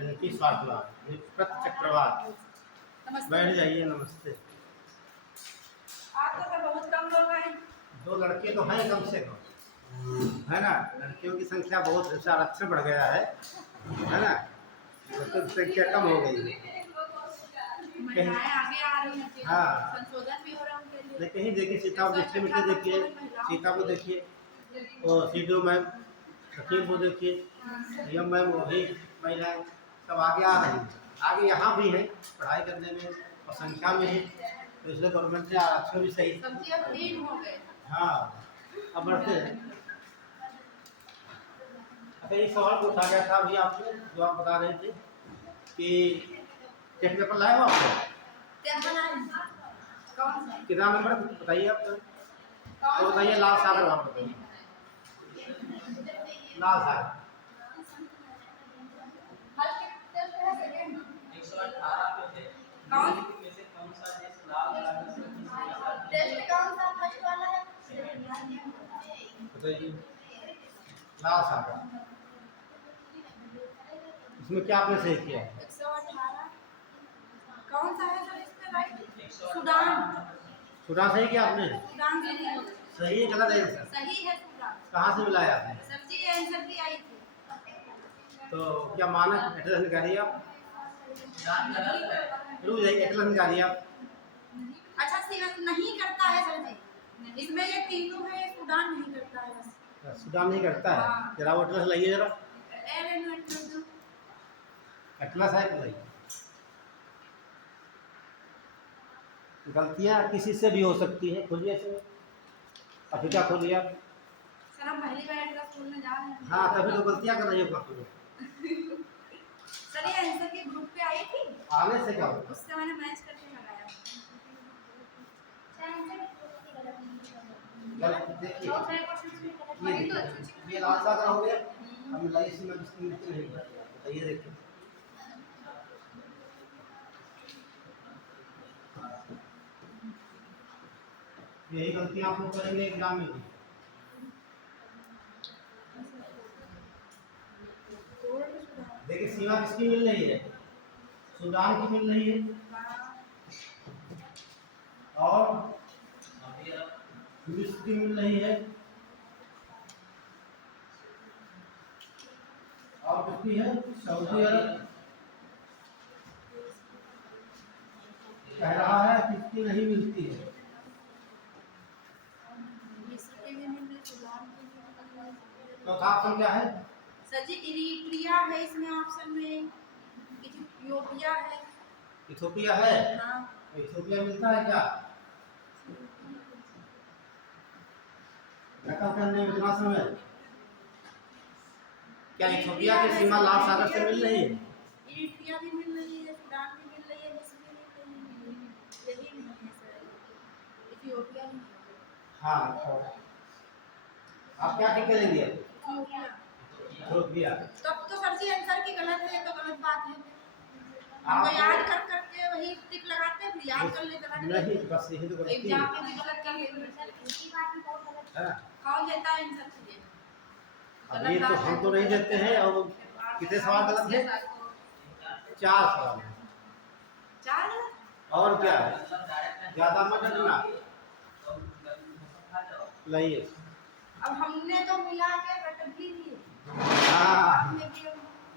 इनकी स्वास्थ्यवाद विप्रत चक्रवात। नमस्ते। बैठ जाइए, नमस्ते। आप तो सब बहुत कम लोग हैं। 2 लड़के तो हैं कम से कम, है ना। लड़कियों की संख्या बहुत आरक्षण बढ़ गया है ना। लड़कियों की संख्या कम हो गई है। महिलाएं आगे आ रही हैं, हाँ। संशोधन भी हो रहा है उनके लिए। नहीं, कहीं देखिए सीतापुर डिस्ट्रिक्ट में देखिए, सीतापुर देखिए और सीडीओ मैम, लखीमपुर देखिए, डीएम मैम, वही महिलाएं सब आगे आ रही हैं। आगे यहाँ भी है पढ़ाई करने में और संख्या में ही, तो इसलिए गवर्नमेंट ने आरक्षण भी सही। सब्जी अब 3 हो गए। हाँ, अब बढ़ते हैं। अच्छा, ये सवाल पूछा गया था अभी आपने, जो आप बता रहे थे कि टेस्ट पेपर लाए हो आप? कौन सा? कितना नंबर बताइए आप? तो बताइए, लाल सागर वहाँ बताइए। लाल सागर बताइए। लाल सागर, इसमें क्या आपने सही किया? 118। कौन सा है सर इसमें राइट? सूडान। सूडान सही किया आपने? सूडान सही है। सही है, गलत है सर? सही है सूडान। कहाँ से मिलाया आपने? सर जी आंसर भी आई थी। तो क्या मानक एटलस निकालिए आप? रुक जाइए, एटलस निकालिए आप। अच्छा सिर्फ नहीं करता है सर जी, इसमें ये तीनों है, सूडान नहीं करता है बस। सूडान नहीं करता है? हाँ। जरा वो एटलस लाइए जरा। एटलस एटलस है कि नहीं? गलतियाँ किसी से भी हो सकती है, खोलिए इसमें, अफ्रीका खोलिए आप। सर हम पहली बार एटलस स्कूल में जा रहे हैं। हाँ, तभी तो गलतियाँ कर रही हो काफी। सर ये आंसर की ग्रुप पे आई थी, आने से क्या होगा? उससे मैंने मैच करके लगाया। देखिए, ये लाल सागर हो गया। अब मिलाइए इसमें, इसमें नहीं बताइए, देखिए। यही गलती आप लोग करेंगे एग्जाम में भी। देखिए, सीमा किसकी मिल रही है? सूडान की मिल रही है और मिस्र की मिल रही है और किसकी है? सऊदी अरब। कह रहा है किसकी नहीं मिलती है? चौथा ऑप्शन क्या है? सर जी इरिट्रिया है इसमें ऑप्शन में, इथियोपिया है। इथोपिया है? हाँ। इथोपिया मिलता है क्या? करने में इतना समय? क्या इथोपिया की सीमा लाल सागर से मिल रही है? इरिट्रिया भी मिल रही है, सूडान भी मिल रही है, मिस्र भी मिल रही है, यही नहीं है सर, इथियोपिया नहीं है। हाँ, तो आप क्या ठीक करेंगे? इथोपिया। तब तो सर जी आंसर की गलत है, तो गलत बात है। आप तो याद कर करके वही टिक लगाते हैं, फिर याद कर लेते हैं। नहीं, बस यही तो गलती है। एग्जाम में भी गलत कर लेते हैं। कौन देता है आंसर चीजें? अब ये तो हम तो नहीं देते हैं। और कितने सवाल गलत है? 4 सवाल है। 4 और क्या है? ज्यादा मत डरना। लाइए। अब हमने तो मिला के रट भी लिए। हाँ,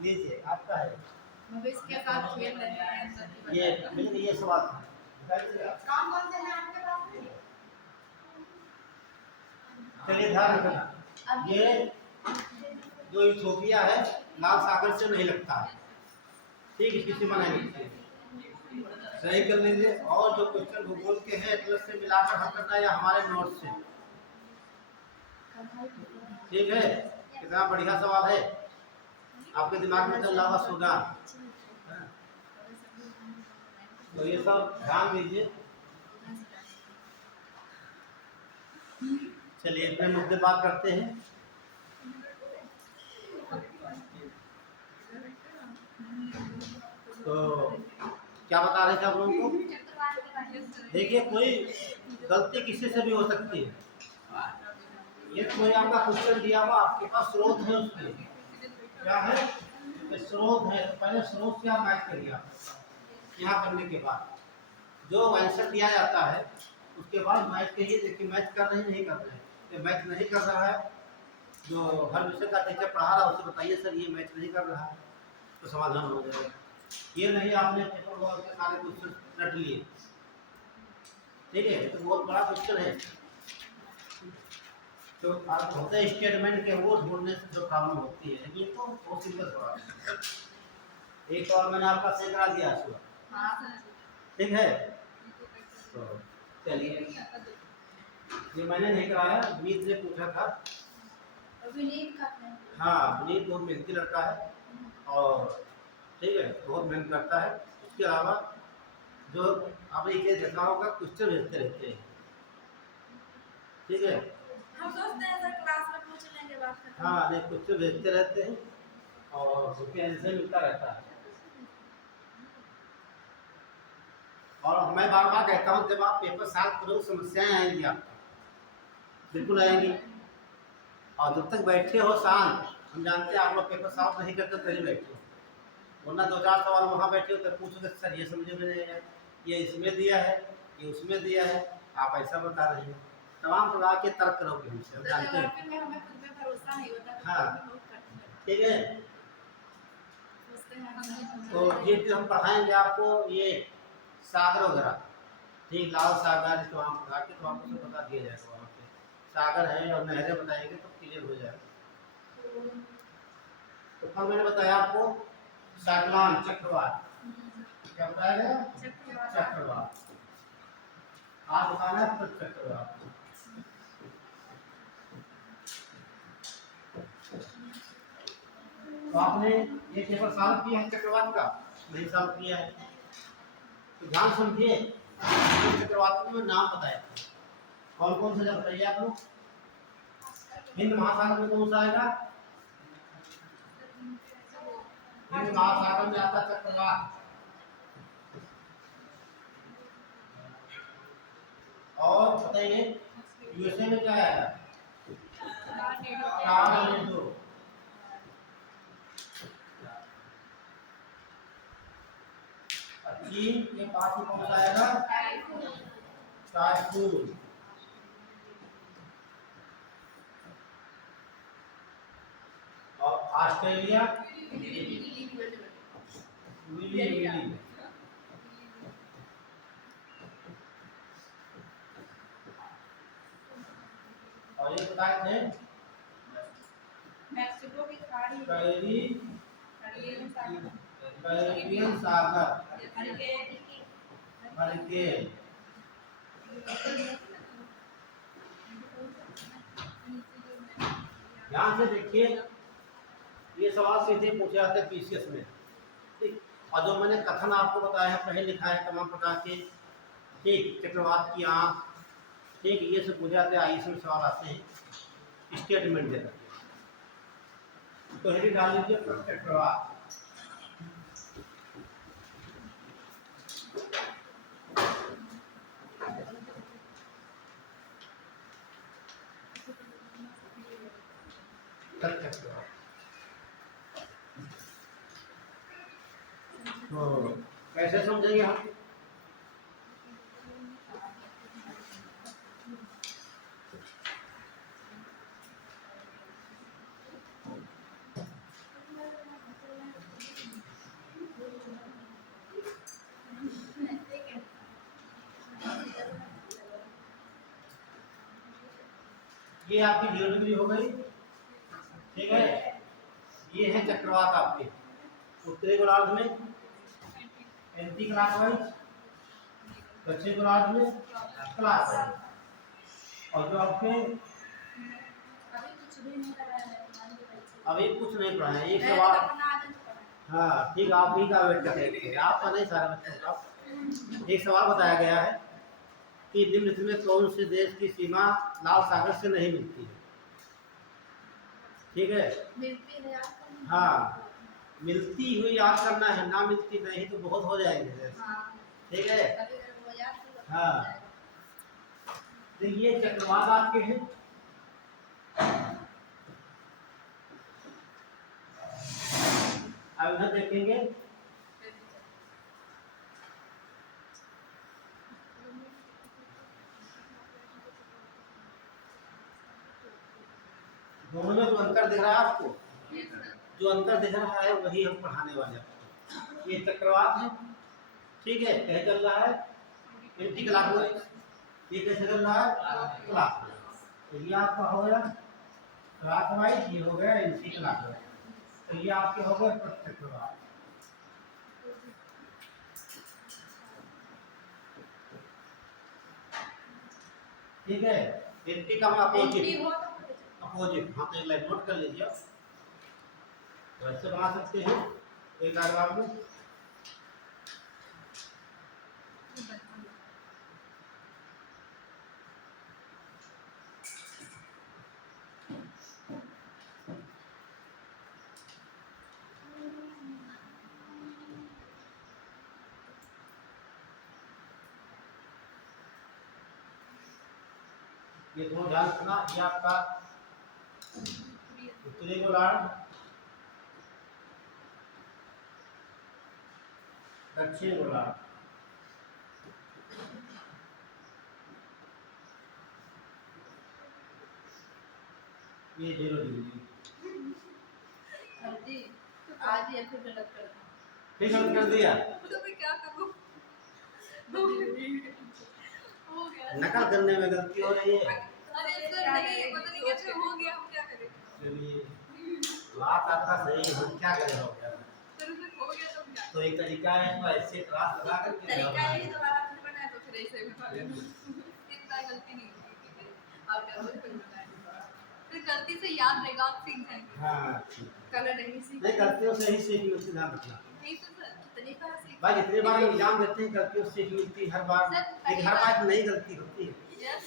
लीजिए, आपका है। भविष्य के साथ खेल रहे हैं। ये सवाल था। काम कौन से हैं आपके पास में? चलिए, ध्यान रखना, ये जो इथोपिया है लाल सागर से नहीं लगता है, ठीक है? किसी मना नहीं, सही कर लीजिए। और जो क्वेश्चन भूगोल के हैं एटलस से मिलाकर हल करना है या हमारे नोट से, ठीक है? कितना बढ़िया सवाल है, आपके दिमाग में चल रहा होगा सूडान। तो ये सब ध्यान दीजिए। चलिए अपने मुद्दे बात करते हैं। तो क्या बता रहे थे आप लोगों को? देखिए, कोई गलती किसी से भी हो सकती है। ये कोई आपका क्वेश्चन दिया हुआ, आपके पास स्रोत है उसके, क्या है? स्रोत है, तो पहले स्रोत से आप मैच करिए। आप यहाँ करने के बाद जो आंसर दिया जाता है उसके बाद मैच करिए, देखिए मैच कर रहे हैं नहीं कर रहे हैं। तो मैच नहीं कर रहा है, जो हर विषय का टीचर पढ़ा रहा है उससे बताइए सर ये मैच नहीं कर रहा है, तो समाधान हो जाएगा। ये नहीं आपने पेपर वर्क के सारे क्वेश्चन रट लिए, ठीक है, तो बहुत बड़ा क्वेश्चन है। तो आप होता है स्टेटमेंट के वो ढूंढने से जो प्रॉब्लम होती है, ये तो बहुत सिंपल सवाल है। एक और मैंने आपका सही करा दिया सुबह, ठीक है। तो चलिए, ये मैंने नहीं कराया, विनीत ने पूछा था। विनीत का है। हाँ, विनीत बहुत मेहनती लड़का है और ठीक है, बहुत मेहनत करता है। उसके अलावा जो आपने ये देखा होगा क्वेश्चन भेजते रहते हैं, ठीक है। हम सोचते हैं सर क्लास में पूछ लेंगे बात खत्म। हाँ, नहीं क्वेश्चन भेजते रहते हैं और उसके आंसर मिलता रहता है। और मैं बार बार कहता हूँ जब आप पेपर सॉल्व करोगे समस्याएं आएंगी आपको, बिल्कुल आएंगी। और जब तक बैठे हो शांत, हम जानते हैं आप लोग पेपर सॉल्व नहीं करते तभी बैठे हो, वरना दो चार सवाल वहाँ बैठे हो तो पूछोगे सर ये समझे में नहीं आया, ये इसमें दिया है, ये उसमें दिया है, आप ऐसा बता रहे हैं। तमाम प्रकार के तर्क करोगे हमसे, हम जानते हैं। में हमें खुद पे भरोसा नहीं होता। हाँ, ठीक है। सोचते हैं तो ये जो हम पढ़ाएंगे आपको ये सागर वगैरह, ठीक, लाल सागर तमाम प्रकार के, तो आपको सब बता दिया जाएगा वहाँ पे। सागर है और नहरें बताएंगे तो क्लियर हो जाएगा। तो कल मैंने बताया आपको साइक्लोन, चक्रवात, क्या बताया गया? चक्रवात। आज बताना है तो चक्रवात। तो आपने ये पेपर सॉल्व किया है चक्रवात का? नहीं सॉल्व किया है तो ध्यान समझिए। चक्रवात के नाम बताए कौन कौन से, बताइए आप लोग। हिंद महासागर में कौन सा आएगा? हिंद महासागर में आता चक्रवात। और बताइए यूएसए में क्या आएगा? टॉर्नेडो। चीन के पास में कौन सा आएगा? टाइफून। और ऑस्ट्रेलिया विली। और ये बताए थे मैक्सिको की खाड़ी, कैरिबियन सागर, हरिकेन। ध्यान से देखिए, ये सवाल सीधे पूछे जाते हैं पीसीएस में, ठीक। और जो मैंने कथन आपको बताया है, पहले लिखा है तमाम प्रकार के, ठीक, चक्रवात की आंख, ठीक, ये सब पूछे जाते हैं। आइए इसमें सवाल आते हैं स्टेटमेंट देकर, तो हेडिंग डाल लीजिए चक्रवात। तो कैसे समझेंगे हम? ये आपकी 0 डिग्री हो गई, ठीक है। ये है चक्रवात आपके उत्तरी गोलार्ध में, एंटी क्लॉकवाइज, दक्षिण गोलार्ध में क्लॉकवाइज। और जो आपके अभी कुछ नहीं पढ़ा है, एक सवाल, हाँ ठीक, आप ही का वेट कर रहे थे, आपका नहीं, सारे बच्चों का। एक सवाल बताया गया है कि निम्न में कौन से देश की सीमा लाल सागर से नहीं मिलती है, ठीक है। मिलती है, हाँ, मिलती हुई याद करना है, ना मिलती नहीं तो बहुत हो जाएंगे, ठीक है। हाँ, तो ये चक्रवात आपके हैं, अब दोनों में जो अंतर दिख रहा है आपको, जो अंतर दिख रहा है वही हम पढ़ाने वाले हैं। ये चक्रवात है, ठीक है, कह चल रहा है एंटी क्लॉकवाइज, ये कैसे चल रहा है क्लॉकवाइज। तो ये आपका हो गया क्लॉकवाइज, ये हो गया एंटी क्लॉकवाइज, तो ये आपके हो गए चक्रवात। ठीक है, एंटी का अपोजिट, अपोजिट। हाँ, तो एक लाइन नोट कर लीजिए, वैसे बना सकते हैं एक डायग्राम में। ये दोनों ध्यान रखना, ये आपका उत्तरी गोलार्ध, दक्षिण गोलार्ध। ये 0 डिग्री। आज ये फिर गलत कर दिया। फिर गलत कर दिया, तो मैं क्या करूं? हो गया। नकल करने में गलती हो रही है। अरे सर नहीं, पता नहीं कैसे हो गया, हम क्या करें? चलिए, बात आपका सही, हम क्या करें, हो गया सर उसमें हो गया तो क्या? तो एक तरीका है, तो ऐसे क्लास लगा करके तरीका ये दोबारा आपने बनाया तो फिर ऐसे भी बना लेना। इतना गलती नहीं होगी, ठीक है? आप क्या बोल फिर बनाए, फिर गलती से याद रहेगा, आप सीख जाएंगे। हाँ, ठीक है। कलर नहीं सीख नहीं, गलतियों से ही सीख मिलती, ध्यान रखना नहीं तो सर कितनी बार सीख भाई। जितनी बार हम एग्जाम देते हैं गलतियों से सीख मिलती है हर बार, लेकिन हर बार नई गलती होती है। यस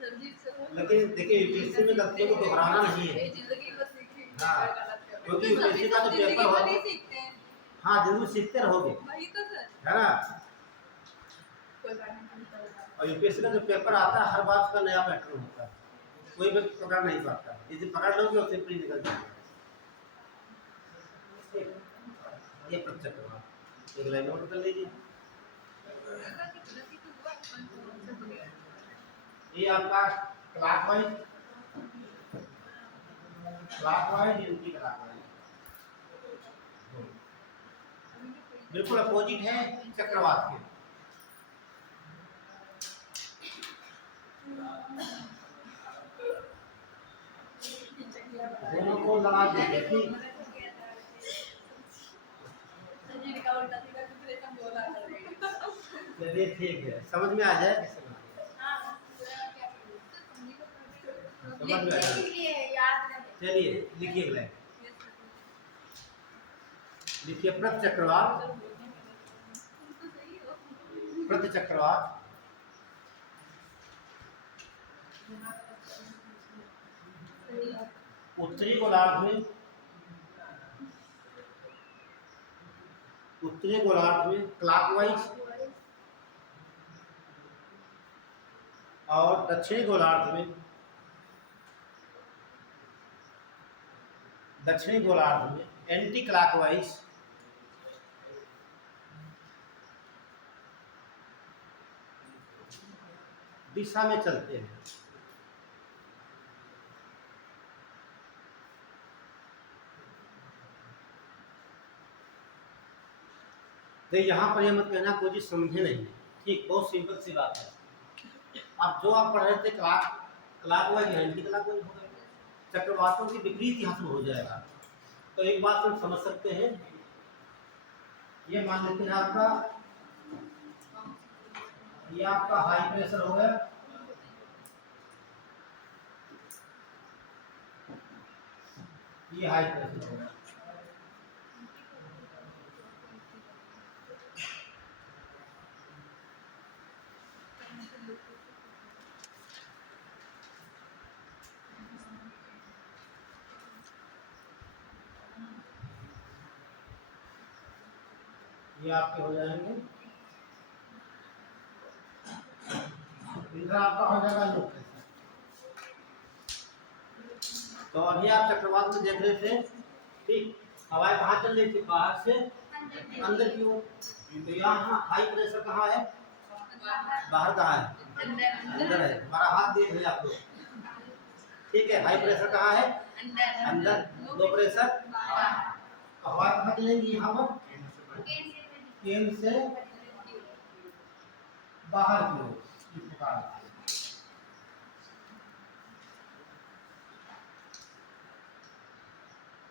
जल्दी से लेकिन देखिए यूपीएससी में गलतियों को दोहराना नहीं है। जिंदगी बस सीखी हाँ, क्योंकि यूपीएससी का जो पेपर हो होगा, सीखते हैं हाँ, जिंदगी सीखते रहोगे, वही तो सर। है ना। कोई बात नहीं। और यूपीएससी का जो पेपर आता है हर बार उसका नया पैटर्न होता है, कोई भी पकड़ नहीं पाता। यदि पकड़ लोगे तो सिंपली निकल जाएगा। ये प्रत्यक्ष, एक लाइन नोट कर लीजिए। ये आपका क्लॉकवाइज, क्लॉकवाइज एंटी क्लॉकवाइज बिल्कुल अपोजिट है चक्रवात के। दोनों को लगा दीजिए, ठीक। चलिए ठीक है, समझ में आ जाए कैसे बनाना है। समझ में आ जाए। चलिए लिखिए एक लाइन, लिखिए प्रति चक्रवात, प्रति चक्रवात उत्तरी गोलार्ध में, उत्तरी गोलार्ध में क्लॉकवाइज और दक्षिणी गोलार्ध में, दक्षिणी गोलार्ध में एंटी क्लॉकवाइज दिशा में चलते हैं। तो यहाँ पर यह मत कहना कोई चीज समझे नहीं, ठीक, बहुत सिंपल सी बात है। अब जो आप पढ़ रहे थे क्लॉकवाइज एंटी क्लॉकवाइज हो गया, चक्रवातों के विपरीत यहाँ से हो जाएगा। तो एक बात हम समझ सकते हैं, ये मान लेते हैं आपका, ये आपका हाई प्रेशर हो गया, ये हाई प्रेशर हो गया, ये आपके हो जाएंगे, इधर आपका हो जाएगा लो प्रेशर। तो अभी आप चक्रवात में देख रहे थे, ठीक, हवाएं कहाँ चल रही थी, बाहर से अंदर की ओर। तो यहाँ हाई प्रेशर कहाँ है, बाहर कहाँ है, अंदर है। हमारा हाथ देख रहे आप लोग, ठीक है, हाई प्रेशर कहाँ है? अंदर अंदर। लो प्रेशर बाहर। हवा कहाँ चलेगी? यहाँ पर केंद्र से बाहर की ओर, इस प्रकार से।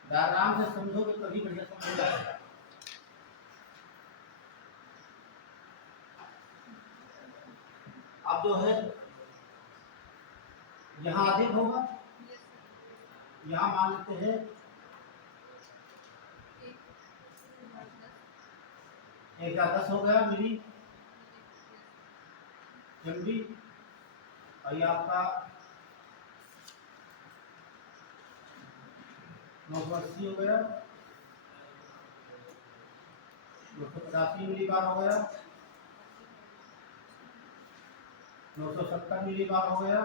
डायग्राम से समझोगे तभी बढ़िया समझ जाएगा। अब जो है यहाँ अधिक होगा, यहाँ मान लेते हैं 1/10 हो गया मिली MB, और ये आपका 980 हो गया, 985 मिली बार हो गया, 970 मिली बार हो गया,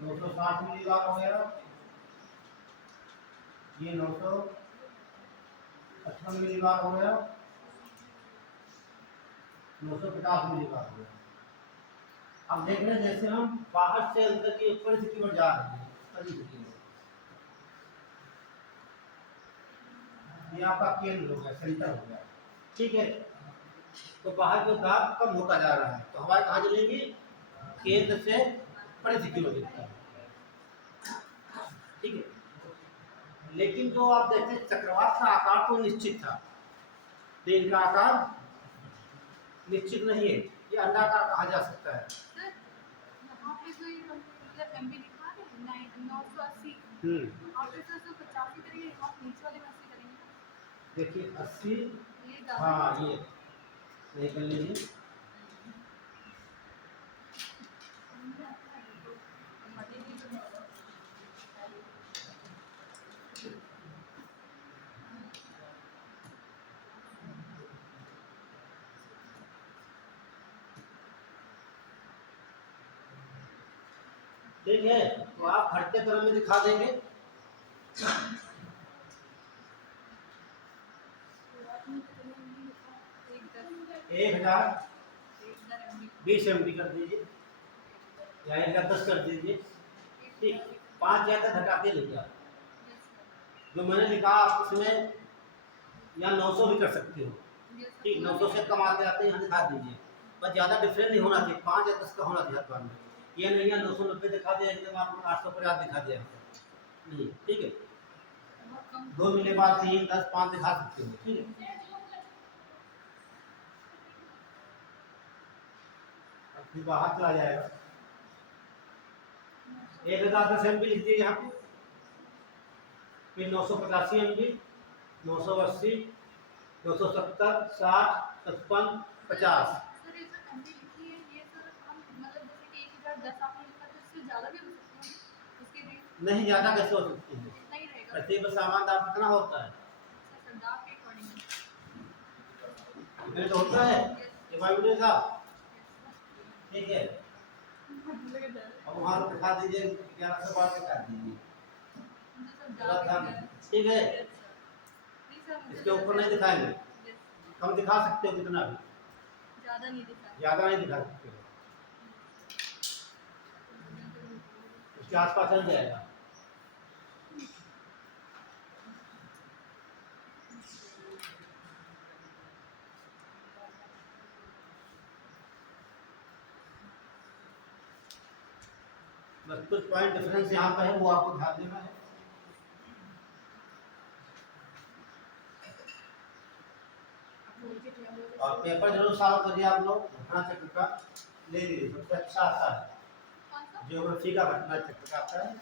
960 मिली बार हो गया, ये 958 मिली बार हो गया, 950 मिली बार हो गया। अब देख रहे हैं जैसे हम बाहर से अंदर की परिधि की ओर जा रहे हैं, परिधि की ओर। ये आपका केंद्र हो गया, सेंटर हो गया, ठीक है। तो बाहर का दाब कम होता जा रहा है, तो हवा कहाँ चलेगी? केंद्र से परिधि की ओर दिखता है, ठीक है। लेकिन जो आप देखते हैं चक्रवात का आकार तो निश्चित था, लेकिन इनका आकार निश्चित नहीं है, ये अंडाकार कहा जा सकता है। सर यहाँ पे जो ये मतलब MB दिखा रहे हैं 980, आप इसे 85 करेंगे, आप नीचे वाले में 80 करेंगे। देखिए 80, ये ज़्यादा हाँ ये सही कर लीजिए। ठीक है, तो आप घटते क्रम में दिखा देंगे। 1020 MB कर दीजिए, या 10 कर दीजिए, ठीक। 5 या तक घटा के लीजिए आप। जो मैंने लिखा आप उसमें या 900 भी कर सकते हो, ठीक। 900 से कम आते आते यहाँ दिखा दीजिए, बस ज़्यादा डिफरेंस नहीं होना चाहिए, 5 या 10 का होना चाहिए हर में। ये नहीं है 990 दिखा दिया, एकदम आपको 850 दिखा दिया नहीं, ठीक है। 2 मिले बाद 3, 10, 5 दिखा सकते हो, ठीक है। फिर बाहर चला जाएगा। 1010 MB लिख दिए यहाँ पे, फिर 985 MB, 980, 270, 60, 55, 50। सर ये जो MB लिखी है ये सर हम मतलब जैसे कि 1010 आपने लिखा तो इससे ज़्यादा भी हो सकते हैं इसके रेट? नहीं, ज़्यादा कैसे हो सकती है? नहीं रहेगा प्रति पर सामान दाम कितना होता है? सर दाम के अकॉर्डिंग इतने तो होता है ये वायुदेव साहब, ठीक है। अब वहाँ दिखा दीजिए 1112 दिखा दीजिए, ठीक है। इसके ऊपर नहीं दिखाएंगे, कम दिखा सकते हो कितना भी, ज़्यादा नहीं दिखा सकते हो, उसके आसपास चल जाएगा। बस कुछ पॉइंट डिफरेंस यहाँ पे है, वो आपको ध्यान देना है। और पेपर जरूर सॉल्व करिए आप लोग, घटना चक्र का ले लीजिए, सबसे अच्छा आता है ज्योग्राफी का घटना चक्र का आता है,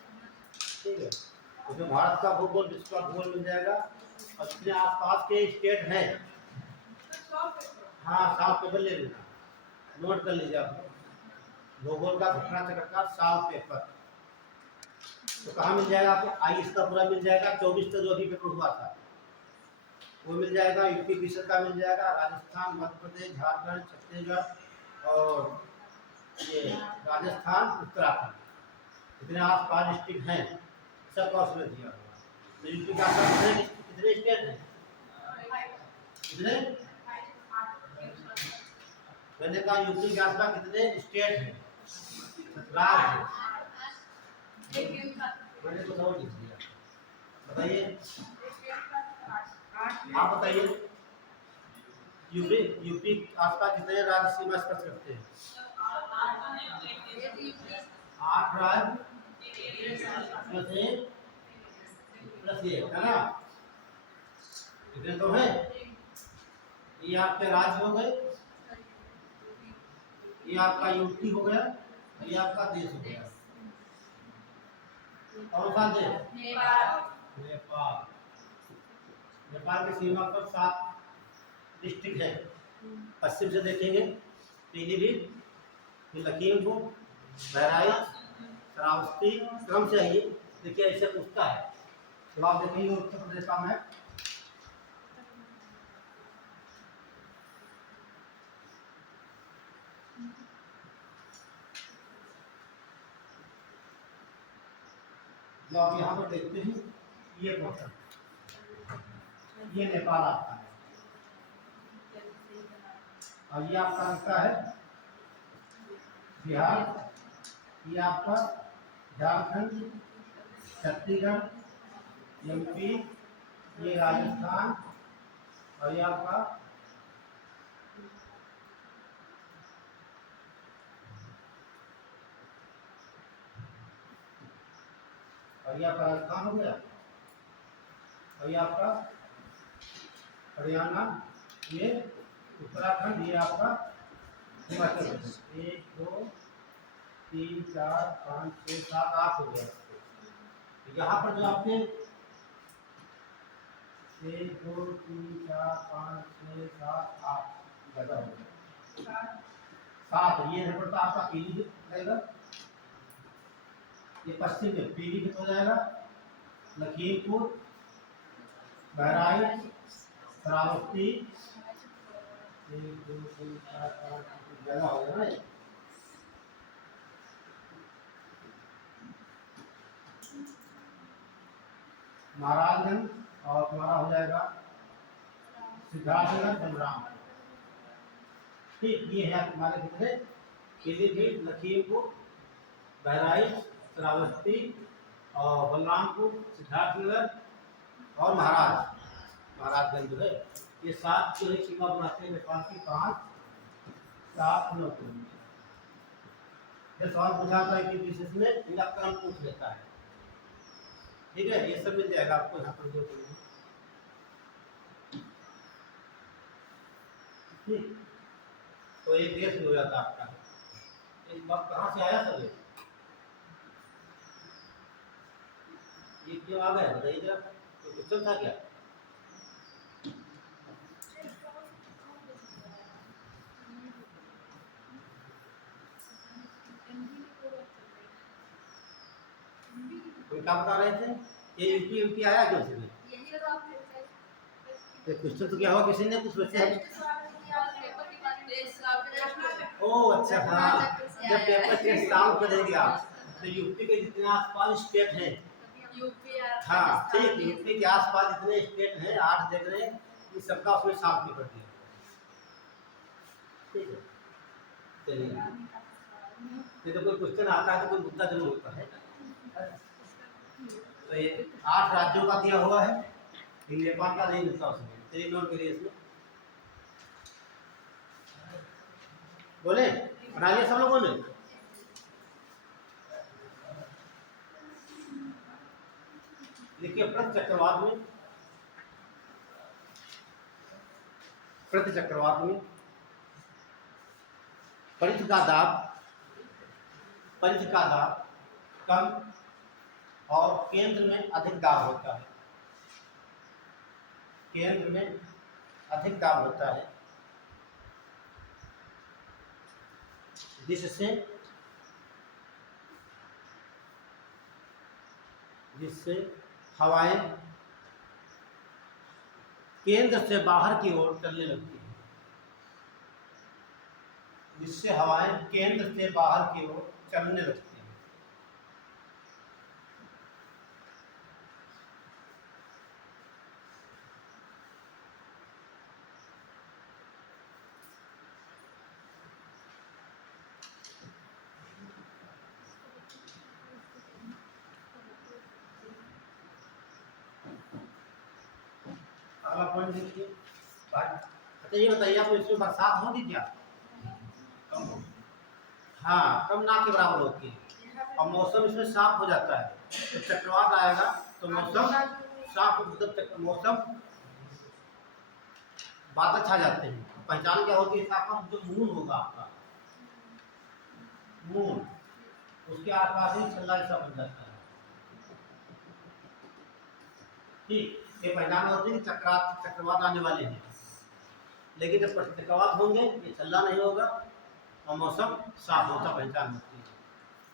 ठीक है। उसमें भारत का भूगोल, विश्व का भूगोल मिल जाएगा, और जितने आसपास के स्टेट हैं, हाँ साफ पेपर ले लेना, नोट कर लीजिए आप लोग। भूगोल का घटना चक्र का साफ पेपर तो कहाँ मिल जाएगा आपको? IAS का पूरा मिल जाएगा, 24 तक जो अभी पेपर हुआ था वो मिल जाएगा, यूपी परिषद का मिल जाएगा, राजस्थान, मध्य प्रदेश, झारखंड, छत्तीसगढ़ और ये राजस्थान, उत्तराखंड, जितने आसपास डिस्ट्रिक्ट हैं सबका उसमें दिया हुआ। तो यूपी का कितने स्टेट हैं? कितने? मैंने कहा यूपी के आसपास कितने स्टेट हैं? सतराज एक गेम का मैंने कुछ और लिख दिया। बताइए, एक गेम का आप बताइए, यूपी यूपी आसपास कितने राज्य सीमा स्पर्श करते हैं? 8 राज्य प्लस एक है ना, इतने तो है। ये आपके राज्य हो गए, ये आपका यूपी हो गया, ये आपका देश हो गया। कौन सा देश? नेपाल। नेपाल की सीमा पर 7 डिस्ट्रिक्ट है। पश्चिम से देखेंगे पीलीभीत, फिर लखीमपुर, बहराइच, श्रावस्ती, क्रम से आइए। देखिए ऐसे पूछता है तो आप देखेंगे उत्तर प्रदेश का मैप, जो आप यहाँ पर देखते हैं ये पोर्शन, ये नेपाल आता है, और ये आपका लगता है बिहार, ये आपका झारखंड, छत्तीसगढ़, एमपी, ये राजस्थान, और ये आपका राजस्थान हो गया, और ये आपका हरियाणा, ये उत्तराखंड, ये आपका हिमाचल प्रदेश। 1 2 3 4 5 6 7 8 हो गया। यहाँ पर जो आपके 1 2 3 4 5 6 7 8 जगह हो गया। 7 ये है पड़ता आपका पीलीभीत रहेगा, ये पश्चिम में पीलीभीत हो जाएगा, लखीमपुर, बहराइच, श्रावस्ती, 1 2 3 4 5 जगह हो गया ना। महाराजगंज और तुम्हारा हो जाएगा सिद्धार्थनगर, बलरामपुर। ठीक, ये है तुम्हारे कितने? पीलीभीत, लखीमपुर, बहराइच, श्रावस्ती और बलरामपुर, सिद्धार्थनगर और महाराजगंज जो है, ये 7 जो है सीमा बनाते हैं नेपाल की। 5 7 9 किलोमीटर। ये सवाल पूछा था कि विशेष में इनका क्रम पूछ लेता है, ठीक है। ये सब मिल जाएगा आपको यहाँ पर, जो ठीक। तो एक देश हो जाता आपका। एक बात कहाँ से आया सब ये क्यों आ गया बताइए जरा, तो क्वेश्चन था क्या? कोई क्या बता रहे थे? ये यूपी एमपी आया क्यों से? क्वेश्चन तो क्या हुआ, किसी ने कुछ वैसे ओ अच्छा, हाँ, जब पेपर टेस्ट काम करेंगे आप तो यूपी के जितने आसपास स्टेट हैं, हाँ ठीक, यूपी के आसपास जितने स्टेट हैं 8 जगह, इन सबका उसमें शामिल कर दिया, ठीक है। चलिए, ये तो कोई क्वेश्चन आता है तो कोई मुद्दा जरूर होता है। तो ये 8 राज्यों का दिया हुआ है, नेपाल का नहीं मिलता उसमें। चलिए नोट करिए, इसमें बोले बना लिया सब लोगों ने। देखिए प्रति चक्रवात में परिध का दाब कम और केंद्र में अधिक दाब होता है, केंद्र में अधिक दाब होता है, जिससे हवाएं केंद्र से बाहर की ओर चलने लगती हैं, जिससे हवाएं केंद्र से बाहर की ओर चलने लगती हैं। अगला पॉइंट देखिए। अच्छा ये बताइए आपको, इसमें बरसात होगी क्या? हाँ, कम ना के बराबर होती है और मौसम इसमें साफ हो जाता है। तो चक्रवात आएगा तो मौसम साफ, मतलब मौसम बादल छा जाते हैं। पहचान क्या होती है इसका? जो मून होगा आपका, मून, उसके आसपास ही छल्ला ऐसा बन जाता है। ठीक, ये पहचान होती है कि चक्रवात आने वाले हैं। लेकिन जब चक्रवात होंगे ये छल्ला नहीं होगा और मौसम साफ होता, पहचान होती है।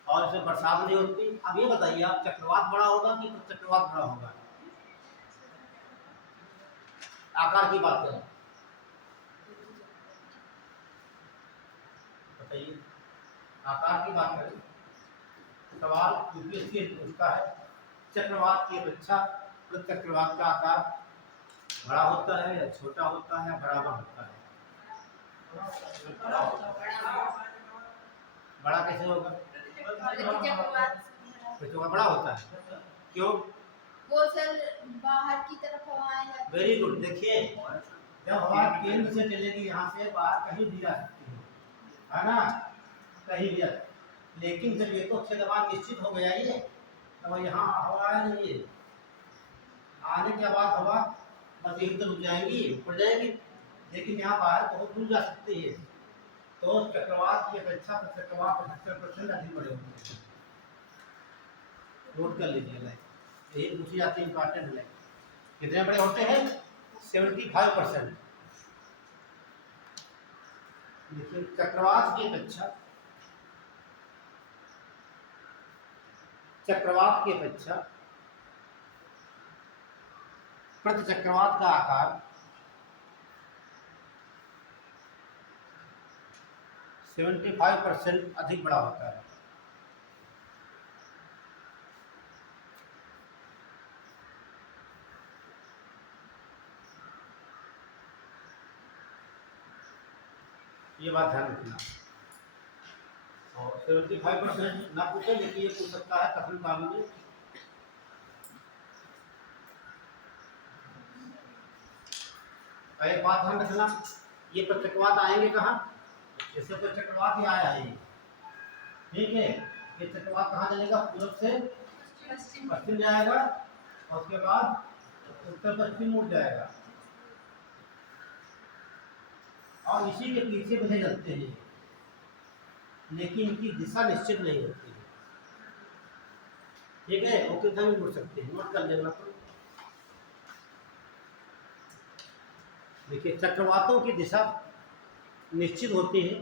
और इसमें बरसात नहीं होती। अब ये बताइए आप, चक्रवात बड़ा होगा कि चक्रवात बड़ा होगा? आकार की बात करें, बताइए, आकार की बात करें। सवाल यूपीएससी पूछता है, चक्रवात की अपेक्षा चक्रवात का आकार बड़ा होता है या छोटा होता है, बराबर होता है? बड़ा कैसे होगा? चक्रवात बड़ा होता है, क्यों? वो सर बाहर की तरफ हवाएं जाती वेरी गुड। देखिए, जब हवा केंद्र से चलेगी यहाँ से बाहर कहीं भी जा सकती है ना, कहीं भी जा। लेकिन जब ये तो क्षेत्रफल निश्चित हो गया ये, तो यहाँ हवा नहीं है, आने के बाद हवा बस एकदम रुक जाएंगी, ऊपर जाएगी। लेकिन यहाँ बाहर बहुत दूर जा सकती है। तो चक्रवात की अपेक्षा चक्रवात 75% अधिक बड़े होते हैं। नोट कर लीजिए, यही पूछी जाती है, इंपॉर्टेंट है। कितने बड़े होते हैं? 75%। देखिए, चक्रवात की अपेक्षा प्रति चक्रवात का आकार 75% अधिक बड़ा होता है। ये बात ध्यान रखना। और 75% ना पूछे, लेकिन ये पूछ सकता है कथन कानून में। एक बात ध्यान रखना, ये चक्रवात आएंगे कहाँ? जैसे कोई चक्रवात ही आया है, ठीक है, ये चक्रवात कहाँ चलेगा? पूर्व से पश्चिम जाएगा और उसके बाद उत्तर पश्चिम मुड़ जाएगा और इसी के पीछे बहे चलते हैं, लेकिन इनकी दिशा निश्चित नहीं होती है। ठीक है, वो कितना भी मुड़ सकते हैं, नोट कर लेना। तो देखिए, चक्रवातों की दिशा निश्चित होती है,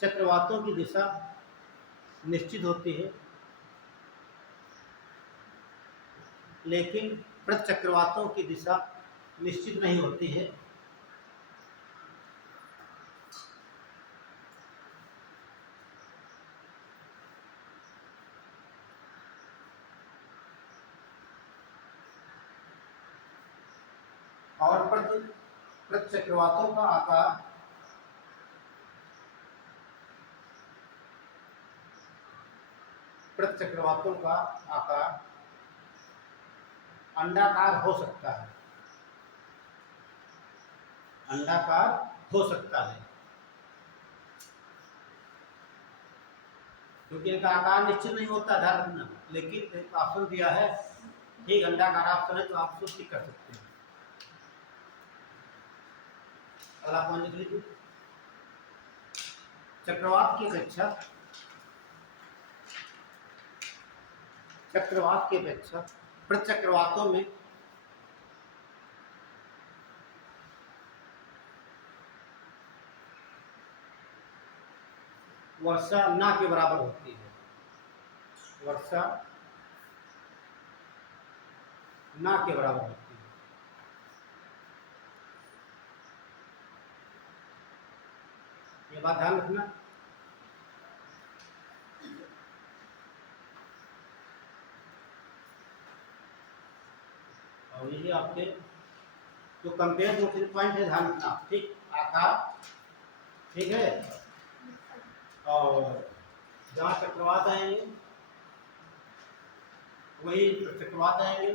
चक्रवातों की दिशा निश्चित होती है, लेकिन प्रतिचक्रवातों की दिशा निश्चित नहीं होती है। और प्रतिचक्रवातों का आकार प्रतिचक्रवातों का आकार अंडाकार हो सकता है, अंडाकार हो सकता है, क्योंकि इनका आकार निश्चित नहीं होता, ध्यान रखना। लेकिन एक ऑप्शन दिया है, ठीक, अंडाकार ऑप्शन है, तो आप उसको टिक कर सकते हैं। अगला पॉइंट लिख लीजिए। चक्रवात की अपेक्षा प्रतिचक्रवातों में वर्षा ना के बराबर होती है, वर्षा ना के बराबर होती है। ये बात ध्यान रखना। और यही आपके जो कंपेयर दो पॉइंट है, ध्यान रखना। ठीक, आकार, ठीक है, और जहाँ चक्रवात आएंगे वही चक्रवात आएंगे,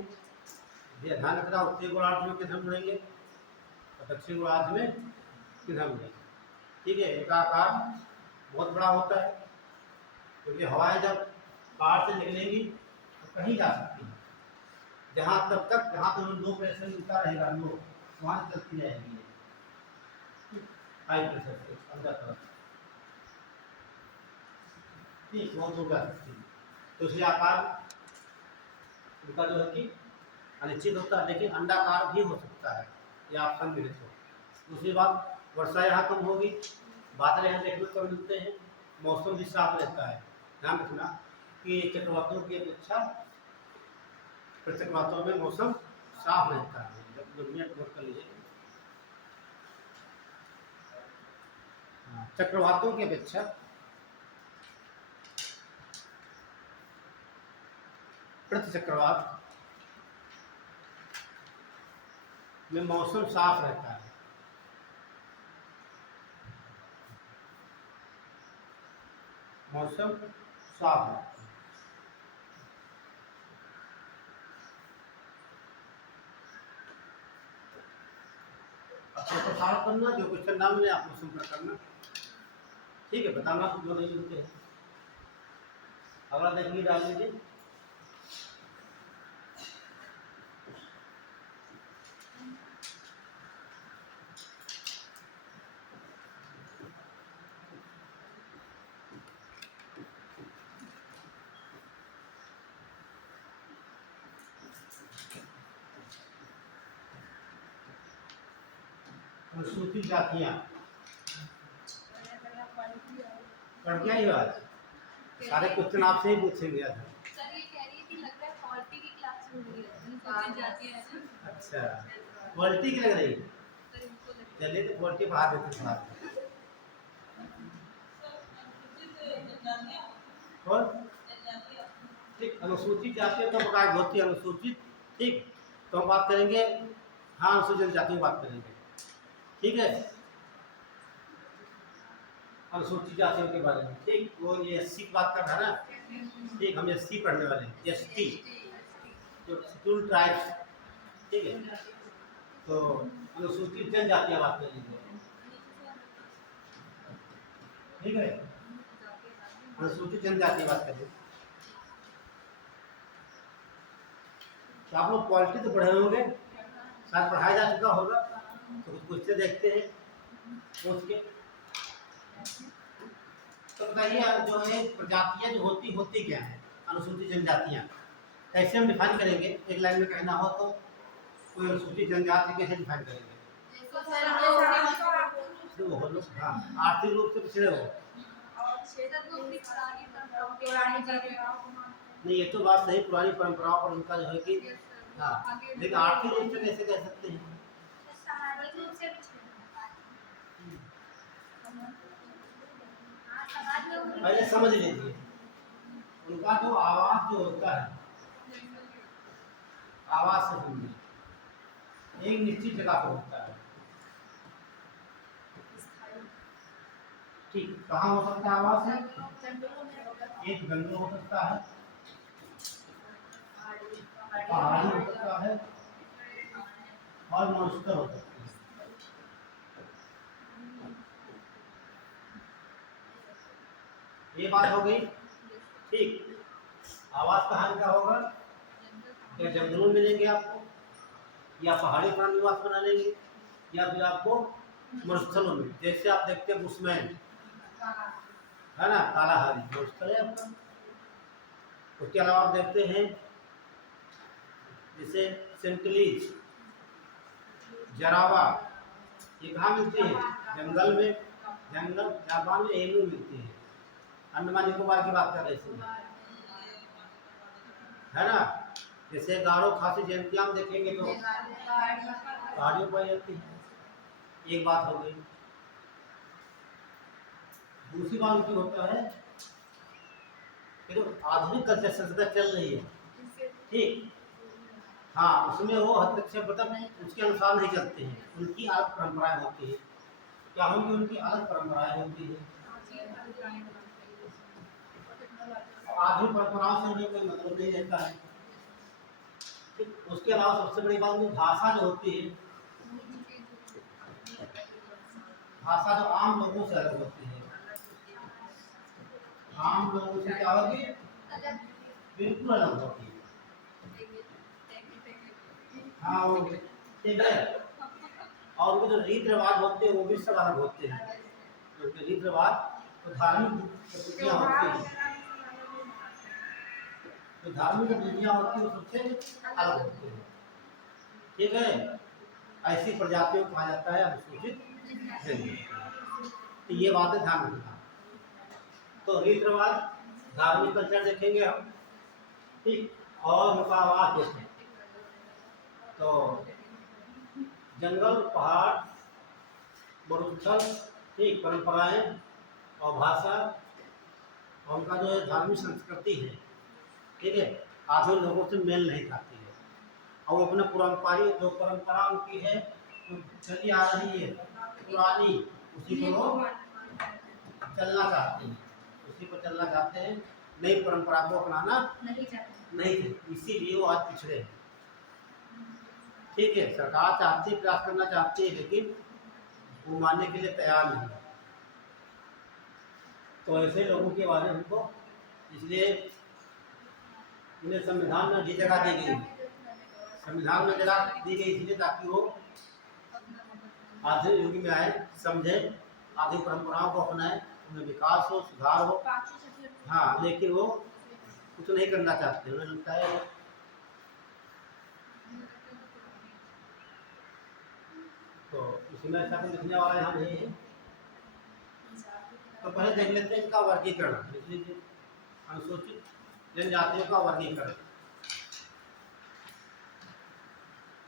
ये ध्यान रखना, उत्तरी गोलार्ध में किधर मुड़ेंगे और दक्षिण गोलार्ध में किधर मुड़ेंगे। ठीक है, इनका आकार बहुत बड़ा होता है क्योंकि हवाएं जब बाहर से निकलेंगी तो कहीं जा सकती हैं, जहाँ तब तक जहाँ तक लो प्रेशर मिलता रहेगा, लो वहाँ चलती रहेगी हाई प्रेशर से अंदर तरफ। ठीक, बहुत दूर जा सकती है, तो इसलिए आकार उनका जो है कि अनिश्चित होता है, लेकिन अंडाकार भी हो सकता है, यह ऑप्शन मिलित हो। दूसरी बात, वर्षा यहाँ कम होगी, बादल यहाँ देखने को मिलते हैं, मौसम भी साफ रहता है। ध्यान रखना कि चक्रवातों की अपेक्षा चक्रवातों में मौसम साफ रहता है। नोट कर लीजिए, चक्रवातों की अपेक्षा प्रति चक्रवात में मौसम साफ रहता है। मौसम साफ है। आपको साफ करना, जो क्वेश्चन ना मिले आप संपर्क करना, ठीक है, बताना जो नहीं मिलते हैं। अगला देखिए, डाल लीजिए। अनुसूचित जातियां पढ़ के आई हो आज? सारे क्वेश्चन आपसे ही पूछेंगे आज। सर ये कह रही है कि लग रहा है क्वालिटी की क्लास में हुई है, अनुसूचित जाति है। अच्छा, क्वालिटी की लग रही है? सर इनको लग रहा है। चलिए तो क्वालिटी बाहर देते हैं। और ठीक, अनुसूचित जातियों का बकाया होती है अनुसूचित। ठीक, तो हम बात करेंगे, हाँ, अनुसूचित जातियों की बात करेंगे। ठीक है, अनुसूचित जातियों के बारे में। ठीक, वो ये एससी की बात कर रहा है ना। ठीक, हम एससी पढ़ने वाले हैं, एसटी जो शेड्यूल्ड ट्राइब्स। ठीक है, तो अनुसूचित जनजातियां बात करेंगे। ठीक है, अनुसूचित जनजाति बात करें। तो आप लोग पॉलिटी तो पढ़े होंगे, शायद पढ़ाया जा चुका होगा, तो कुछ क्वेश्चन देखते हैं सोच के। तो बताइए, जो है प्रजातियां जो होती क्या है, अनुसूचित जनजातियां कैसे हम डिफाइन करेंगे? एक लाइन में कहना हो तो कोई अनुसूचित जनजाति कैसे डिफाइन करेंगे? हाँ, आर्थिक रूप से पिछड़े हो। नहीं, ये तो बात सही, पुरानी परंपराओं पर उनका जो है कि हाँ, लेकिन आर्थिक रूप से कैसे कह सकते हैं? पहले समझ लीजिए, उनका जो आवास जो होता है, आवास से समझिए, एक निश्चित जगह पर होता है। ठीक, कहाँ हो सकता है आवास है? एक जंगल हो सकता है, पहाड़ी हो सकता है, और मॉन्स्टर हो सकता है। ये बात हो गई। ठीक, आवास कहाँ का होगा? या जंगलों में मिलेंगे आपको, या पहाड़ी पर निवास बना लेंगे, या फिर आपको मरुस्थलों में, जैसे आप देखते हैं बुशमैन है ना, कालाहारी मरुस्थल है आपका। उसके अलावा आप देखते हैं जैसे सेंटलीज, जरावा, ये कहाँ मिलती है? जंगल में, जंगल जापान में एनू मिलती है। अंडमान निकोबार की बात कर रहे हैं, है ना। जैसे गारो खासी जयंती हम देखेंगे तो पहाड़ियों पर रहती है। एक बात हो गई। दूसरी बात उनकी होता है कि जो आधुनिक कंस्ट्रक्शन चल रही है, ठीक, हाँ, उसमें वो हस्तक्षेप मतलब उसके अनुसार नहीं चलते हैं, उनकी अलग परंपराएं होती है। क्या होंगी? उनकी अलग परंपराएं होती है। आधुनिक परंपराओं से उन्हें कोई मतलब नहीं रहता है। ठीक, उसके अलावा सबसे बड़ी बात, भाषा जो होती है, भाषा जो आम लोगों से अलग होती है, आम लोगों से क्या होगी, बिल्कुल अलग होती है। हाँ वो ठीक है, और उनके जो रीत रिवाज होते हैं वो भी सब अलग होते हैं। क्योंकि रीत रिवाज तो धार्मिक प्रक्रिया होती है, तो धार्मिक जो विधियां होती है वो सबसे अलग होती है। ठीक है, ऐसी प्रजातियों को कहा जाता है अनुसूचित जनजाति। तो ये बातें ध्यान रखना। तो रीत रिवाज, धार्मिक कल्चर देखेंगे हम, ठीक, और उनका आवाज देखेंगे। तो जंगल, पहाड़, मरुस्थल, ठीक, परंपराएं और भाषा और उनका जो है धार्मिक संस्कृति है, ठीक है, आधुनिक लोगों से मेल नहीं खाती है। और वो अपने पारंपरिक जो परंपरा उनकी है, जो चली आ रही है पुरानी, उसी को वो चलना चाहते हैं, उसी पर चलना चाहते हैं, नई परंपरा को अपनाना नहीं थे, इसीलिए वो आज पिछड़े हैं। ठीक है, सरकार चाहती है, प्रयास करना चाहती है, लेकिन वो मानने के लिए तैयार नहीं है। तो ऐसे लोगों के बारे में हमको, इसलिए उन्हें संविधान में भी जगह दी गई, संविधान में जगह दी गई इसलिए ताकि वो आधुनिक युग में आए, समझे, आधुनिक परंपराओं को अपनाए, उनमें विकास हो, सुधार हो। हाँ, लेकिन वो कुछ नहीं करना चाहते, उन्हें लगता है। तो इसमें ऐसा कुछ लिखने वाला यहाँ नहीं है। तो पहले देख लेते हैं इनका वर्गीकरण, लिख लीजिए, अनुसूचित जनजातियों का वर्गीकरण।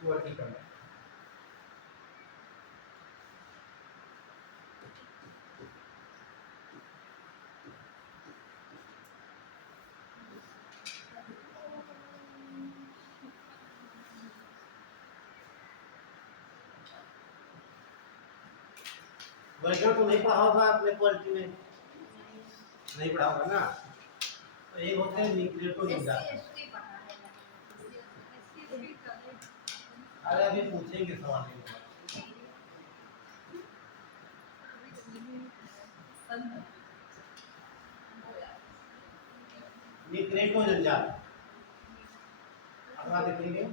वर्गीकरण वर्गीकरण तो नहीं पढ़ा होगा अपने क्वालिटी में, नहीं पढ़ा होगा ना। तो एक होते हैं न्यूक्लियो जनजाति। अरे अभी पूछेंगे सवाल, न्यूक्लियो जनजाति अगला देखेंगे।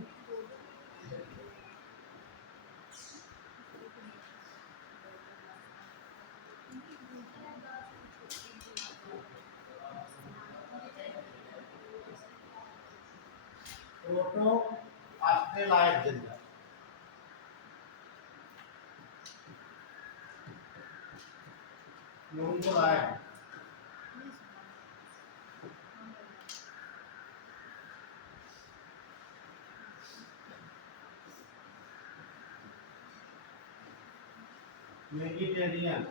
प्रोटो ऑस्ट्रेलाइड जनजाति, मोंगोलाइड, मेडिटेरियन,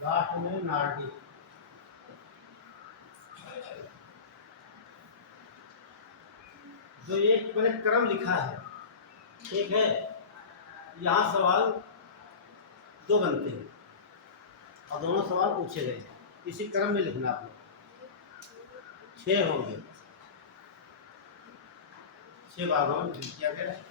लास्ट में नार्डिक। जो एक मैंने क्रम लिखा है, ठीक है, यहाँ सवाल दो बनते हैं और दोनों सवाल पूछे गए, इसी क्रम में लिखना आपने। 6 होंगे, 6 भागों में किया गया है।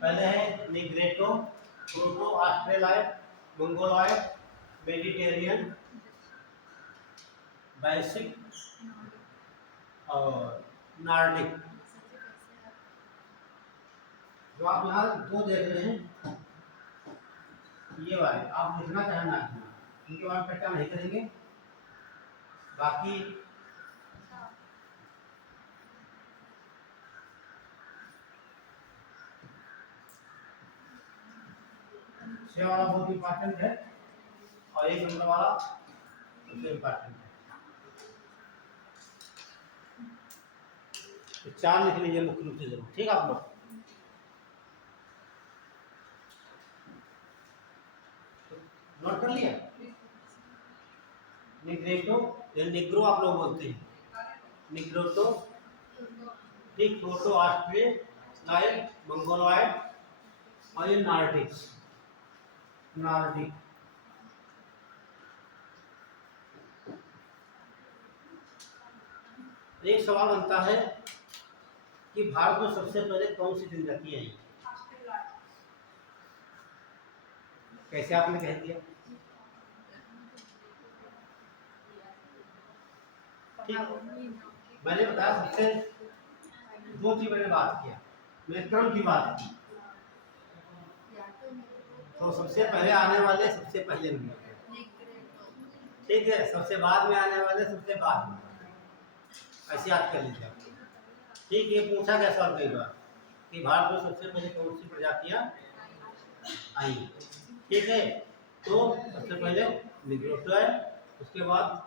पहले है Negrito, Proto Australoid, Mongoloid, Mediterranean, बैसिक और नार्डिक। जो आप यहाँ 2 देख रहे हैं, ये वाले आप लिखना चाहे ना लिखना, इनके बारे में चर्चा नहीं करेंगे। बाकी छह वाला बहुत इंपॉर्टेंट है और 1 नंबर वाला सबसे इंपॉर्टेंट है। तो 4 लिख लीजिए मुख्य रूप से जरूर, ठीक है आप लोग। नोट कर लिया। निग्रेटो, ये निग्रो आप लोग बोलते हैं, निग्रोटो, ठीक, प्रोटो ऑस्ट्रेलाइड, मंगोलॉइड और ये नार्डिक, नार्डिक। एक सवाल बनता है कि भारत में सबसे पहले कौन सी जनजाति आई? कैसे आपने कह दिया? ठीक, मैंने बताया सबसे दो चीज मैंने बात किया, मैंने क्रम की बात की, तो सबसे पहले आने वाले सबसे पहले नहीं, ठीक है, सबसे बाद में आने वाले सबसे बाद में, ऐसे याद कर लीजिए। ठीक, ये पूछा गया सवाल कई बार कि भारत में सबसे पहले कौन सी प्रजातियां आई, ठीक है, तो सबसे पहले निग्रोटो है, उसके बाद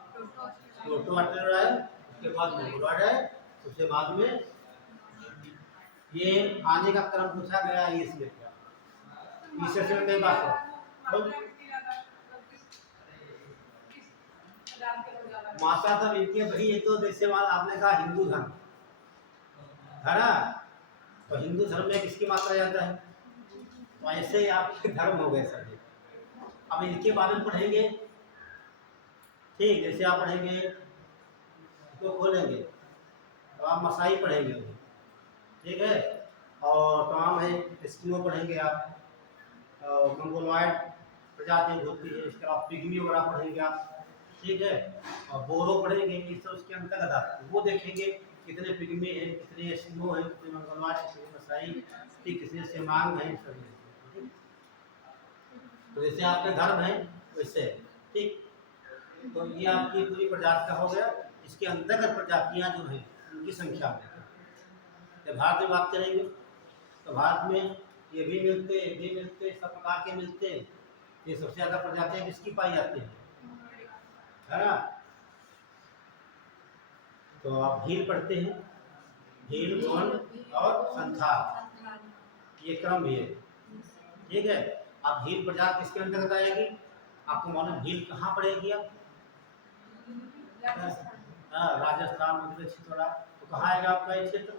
प्रोटो ऑस्ट्रेलोइड है, उसके बाद मंगोलॉइड है, उसके बाद में ये आने का क्रम पूछा गया है इसमें क्या, इससे से कई बात है माता था इनके भाई, ये तो जैसे बात आपने कहा हिंदू धर्म है ना, तो हिंदू धर्म में किसकी मात्रा ज्यादा है, तो ऐसे ही आपके धर्म हो गए सभी। अब इनके बारे में पढ़ेंगे, ठीक, जैसे आप पढ़ेंगे तो खोलेंगे तो आप मसाई पढ़ेंगे, ठीक है, और तमाम है एस्किमो पढ़ेंगे आप, मंगोलॉइड प्रजाति होती है, इसके बाद पिग्मी वगैरह पढ़ेंगे आप, ठीक है, और बोरो पढ़ेंगे, ये सब उसके अंतर्गत आते हैं, वो देखेंगे कितने पिग्मी हैं, कितने एस्किमो हैं, कितने मंगोलॉइड, कितने मसाई, ठीक, कितने सेमांग हैं, सब। तो जैसे आपके धर्म है वैसे, ठीक, तो ये आपकी पूरी प्रजाति का हो गया, इसके अंतर्गत प्रजातियां जो हैं उनकी संख्या में जब भारत में बात करेंगे तो भारत में ये भी मिलते, ये भी मिलते, सब प्रकार के मिलते हैं, ये सबसे ज्यादा प्रजातियां किसकी पाई जाती हैं, है ना, तो आप भील पढ़ते हैं, भील, गोंड और संथाल, ये क्रम भी है, ठीक है। आप भील प्रजाति किसके अंतर्गत आएगी, आपको मालूम भील कहाँ पड़ेगी आप, राजस्थान, मध्य प्रदेश, तो कहाँ आएगा आपका ये क्षेत्र,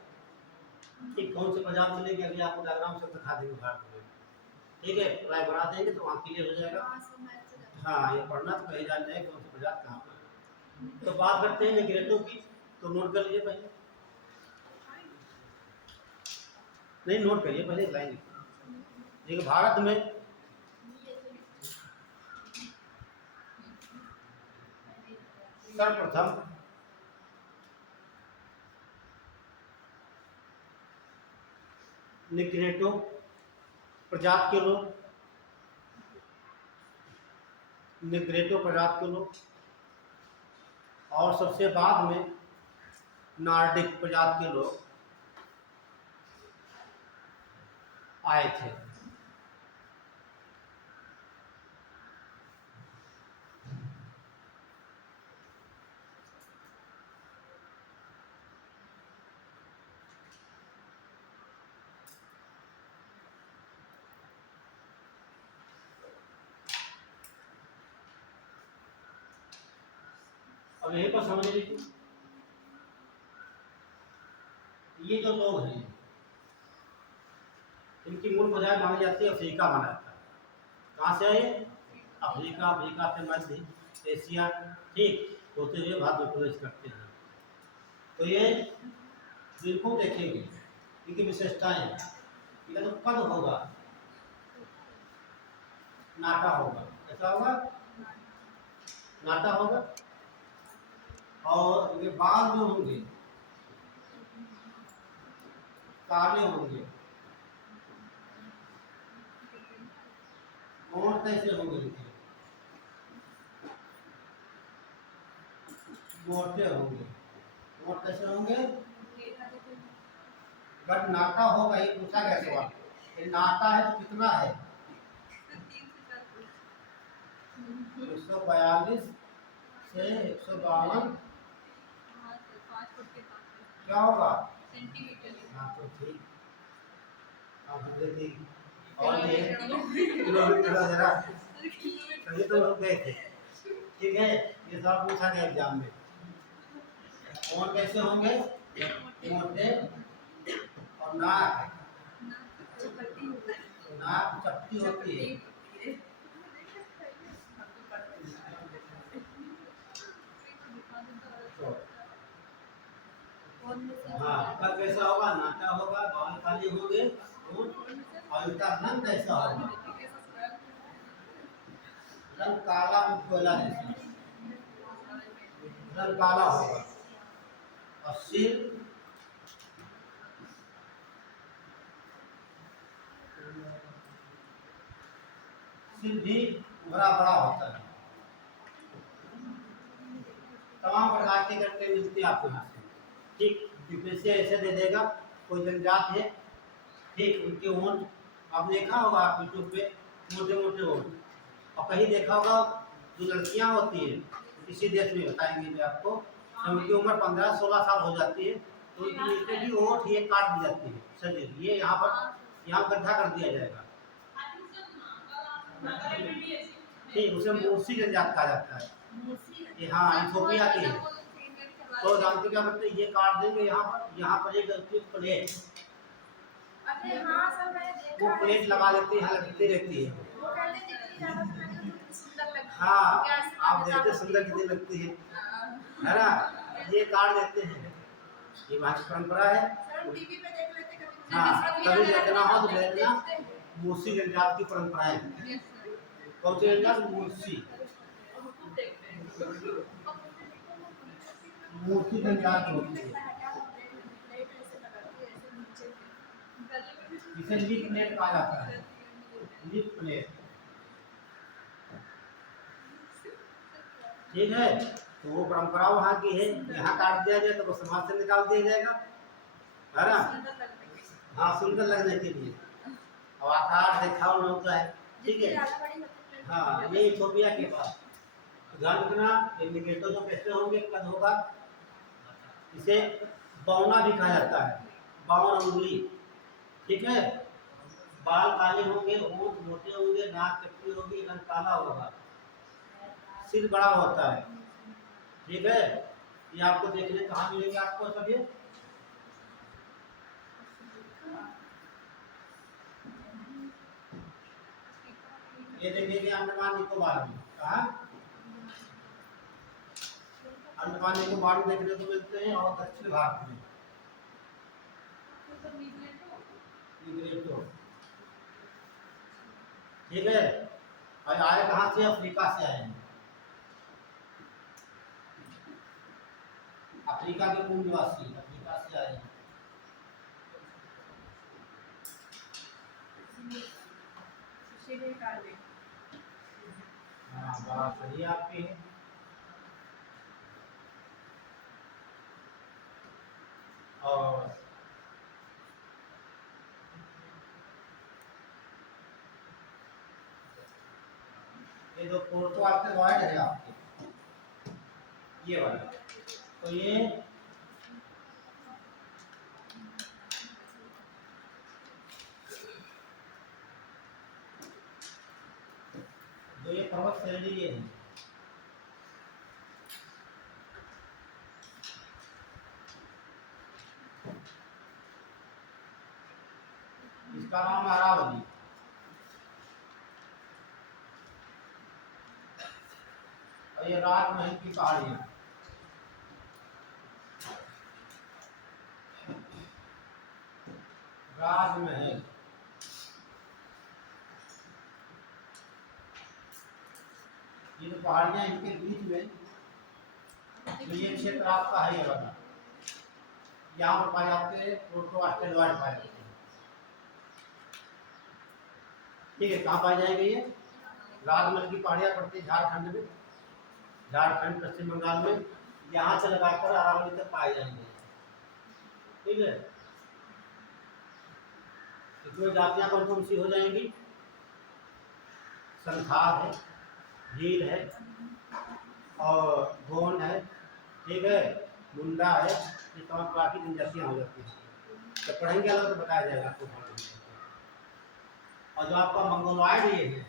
ठीक, कौन से प्रजाति मिलेगी अभी आपको डायग्राम से दिखा देंगे भारत में, ठीक है, राय बना देंगे तो वहाँ क्लियर हो जाएगा। हाँ, ये पढ़ना तो कहीं जान जाएगा कौन सी प्रजाति कहाँ पर। तो बात करते हैं निग्रेटो की, तो नोट कर लीजिए पहले, नहीं नोट करिए पहले लाइन, देखिए भारत में सर्वप्रथम निग्रेटो प्रजाति के लोग, निग्रेटो प्रजाति के लोग, और सबसे बाद में नार्डिक प्रजाति के लोग आए थे। अब यहीं पर समझ लीजिए, ये जो लोग हैं इनकी मूल प्रजाति मानी जाती है अफ्रीका माना जाता है, कहाँ से आए, अफ्रीका, अफ्रीका से मध्य एशिया, ठीक, होते हुए भारत में प्रवेश करते हैं। तो ये बिल्कुल देखेंगे इनकी विशेषताएं, इनका तो पद होगा, नाटा होगा, ऐसा होगा, नाटा होगा, और इनके बाल जो होंगे काले होंगे, मोड़ कैसे होंगे इनके, मोटे होंगे, मोड़ कैसे होंगे, बट नाटा होगा, ये पूछा गया सवाल, ये नाटा है तो कितना है, 142 से 152, क्या होगा, हाँ तो ठीक, आप देखिए और ये किलोमीटर जरा, तभी तो रुक गए थे, ठीक है, ये सब पूछा गया एग्जाम में। कौन कैसे होंगे? मोटे और नाक चपटी होती है। तो हाँ, कद कैसा होगा? नाटा होगा, बाल काले होंगे, और इनका रंग कैसा होगा? रंग काला में कोयला जैसा, रंग काला होगा। और सिर भी बड़ा बड़ा होता है। तमाम प्रकार के गट्टे मिलते हैं आपको यहाँ से। ठीक, यूपीएससी ऐसे दे देगा, कोई जनजात है, ठीक, उनके होंठ आप देखा होगा आप यूट्यूब पे, मोटे मोटे होंठ। और कहीं देखा होगा जो लड़कियां होती है किसी देश में, बताएंगे मैं आपको, जब उनकी उम्र 15-16 साल हो जाती है तो उनकी नीचे की ओठ ये काट दी जाती है शरीर, ये यहाँ गड्ढा कर दिया जाएगा। ठीक, उसे मूर्सी जनजात कहा जाता है। ये हाँ, इथोपिया की है। तो जानते क्या करते हैं, ये काट देंगे यहाँ पर एक प्लेट, वो प्लेट लगा देते हैं, यहाँ लगती रहती है। हाँ, आप देखते सुंदर कितनी लगती है ना? ये काट देते हैं, ये हमारी परंपरा है। हाँ, कभी देखना हो तो देखना, मूर्सी जनजात की परंपरा है। कौन सी जनजात? मूर्सी जनजात होती है। इसे लिप प्लेट कहा जाता है, लिप प्लेट। ठीक है, तो वो परंपरा वहाँ की है। यहाँ काट दिया जाए तो वो समाज से निकाल दिया जाएगा, है ना? हाँ, सुंदर लगने के लिए, और आकार दिखाव होता है। ठीक है, हाँ, ये इथोपिया के पास। ध्यान रखना, इंडिकेटर तो कैसे होंगे, कद होगा, इसे बौना भी कहा जाता है, बावन उंगली। ठीक है, बाल काले होंगे, होंठ मोटे होंगे, नाक चपटी होगी, रंग काला होगा, सिर बड़ा होता है। ठीक है, ये आपको देखने कहाँ मिलेंगे आपको सब ये देखेंगे अंडमान निकोबार में। कहाँ? अंडमान निकोबार में देखने को मिलते हैं, और दक्षिण भारत में निग्रेटो। ठीक है, और आए कहाँ से? अफ्रीका से आए हैं, अफ्रीका के मूल निवासी, अफ्रीका से आए हैं। हाँ, बात सही आपकी है। और ये जो पोर्टो आस्ट्रेलॉइड है आपके, ये वाला, तो ये पर्वत श्रेणी ये है। इसका नाम है अरावली। और ये राजमहल की पहाड़ियाँ, राजमहल, ये जो पहाड़ियाँ इनके बीच में, तो ये क्षेत्र आपका है, ये वाला यहाँ पर पाए जाते हैं प्रोटो आस्ट्रेलॉइड पाए जाते हैं। ठीक है, कहाँ पाए जाएंगे ये? राजमहल की पहाड़ियाँ पड़ती है झारखंड में, झारखंड पश्चिम बंगाल में, यहाँ से लगाकर अरावली तक पाए जाएंगे। ठीक है, इसमें जातियाँ कौन कौन सी हो जाएंगी? संथाल है, भील है, और गोंड है, ठीक है, मुंडा है, ये तमाम बाकी जनजातियाँ हो जाती हैं। तो पढ़ेंगे अलग तो बताया जाएगा आपको। और जो आपका मंगोलॉयड ये है,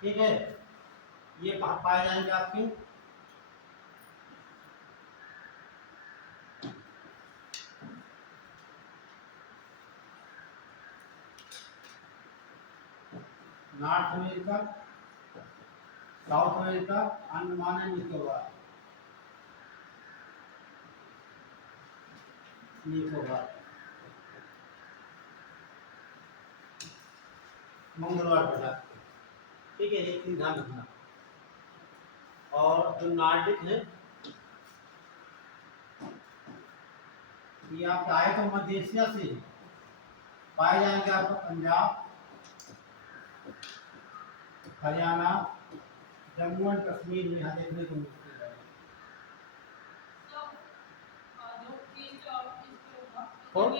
ठीक है, ये कहाँ पाए जाएंगे आपके? North America, south America, Andaman and Nicobar. Nicobar मंगलवार को जाते हैं। ठीक है, एक दिन ध्यान रखना। और जो नार्डिक है ये आप आए तो मध्य एशिया से पाए जाएंगे आपको पंजाब, हरियाणा, जम्मू एंड कश्मीर में यहाँ देखने को मिलती है। कौन?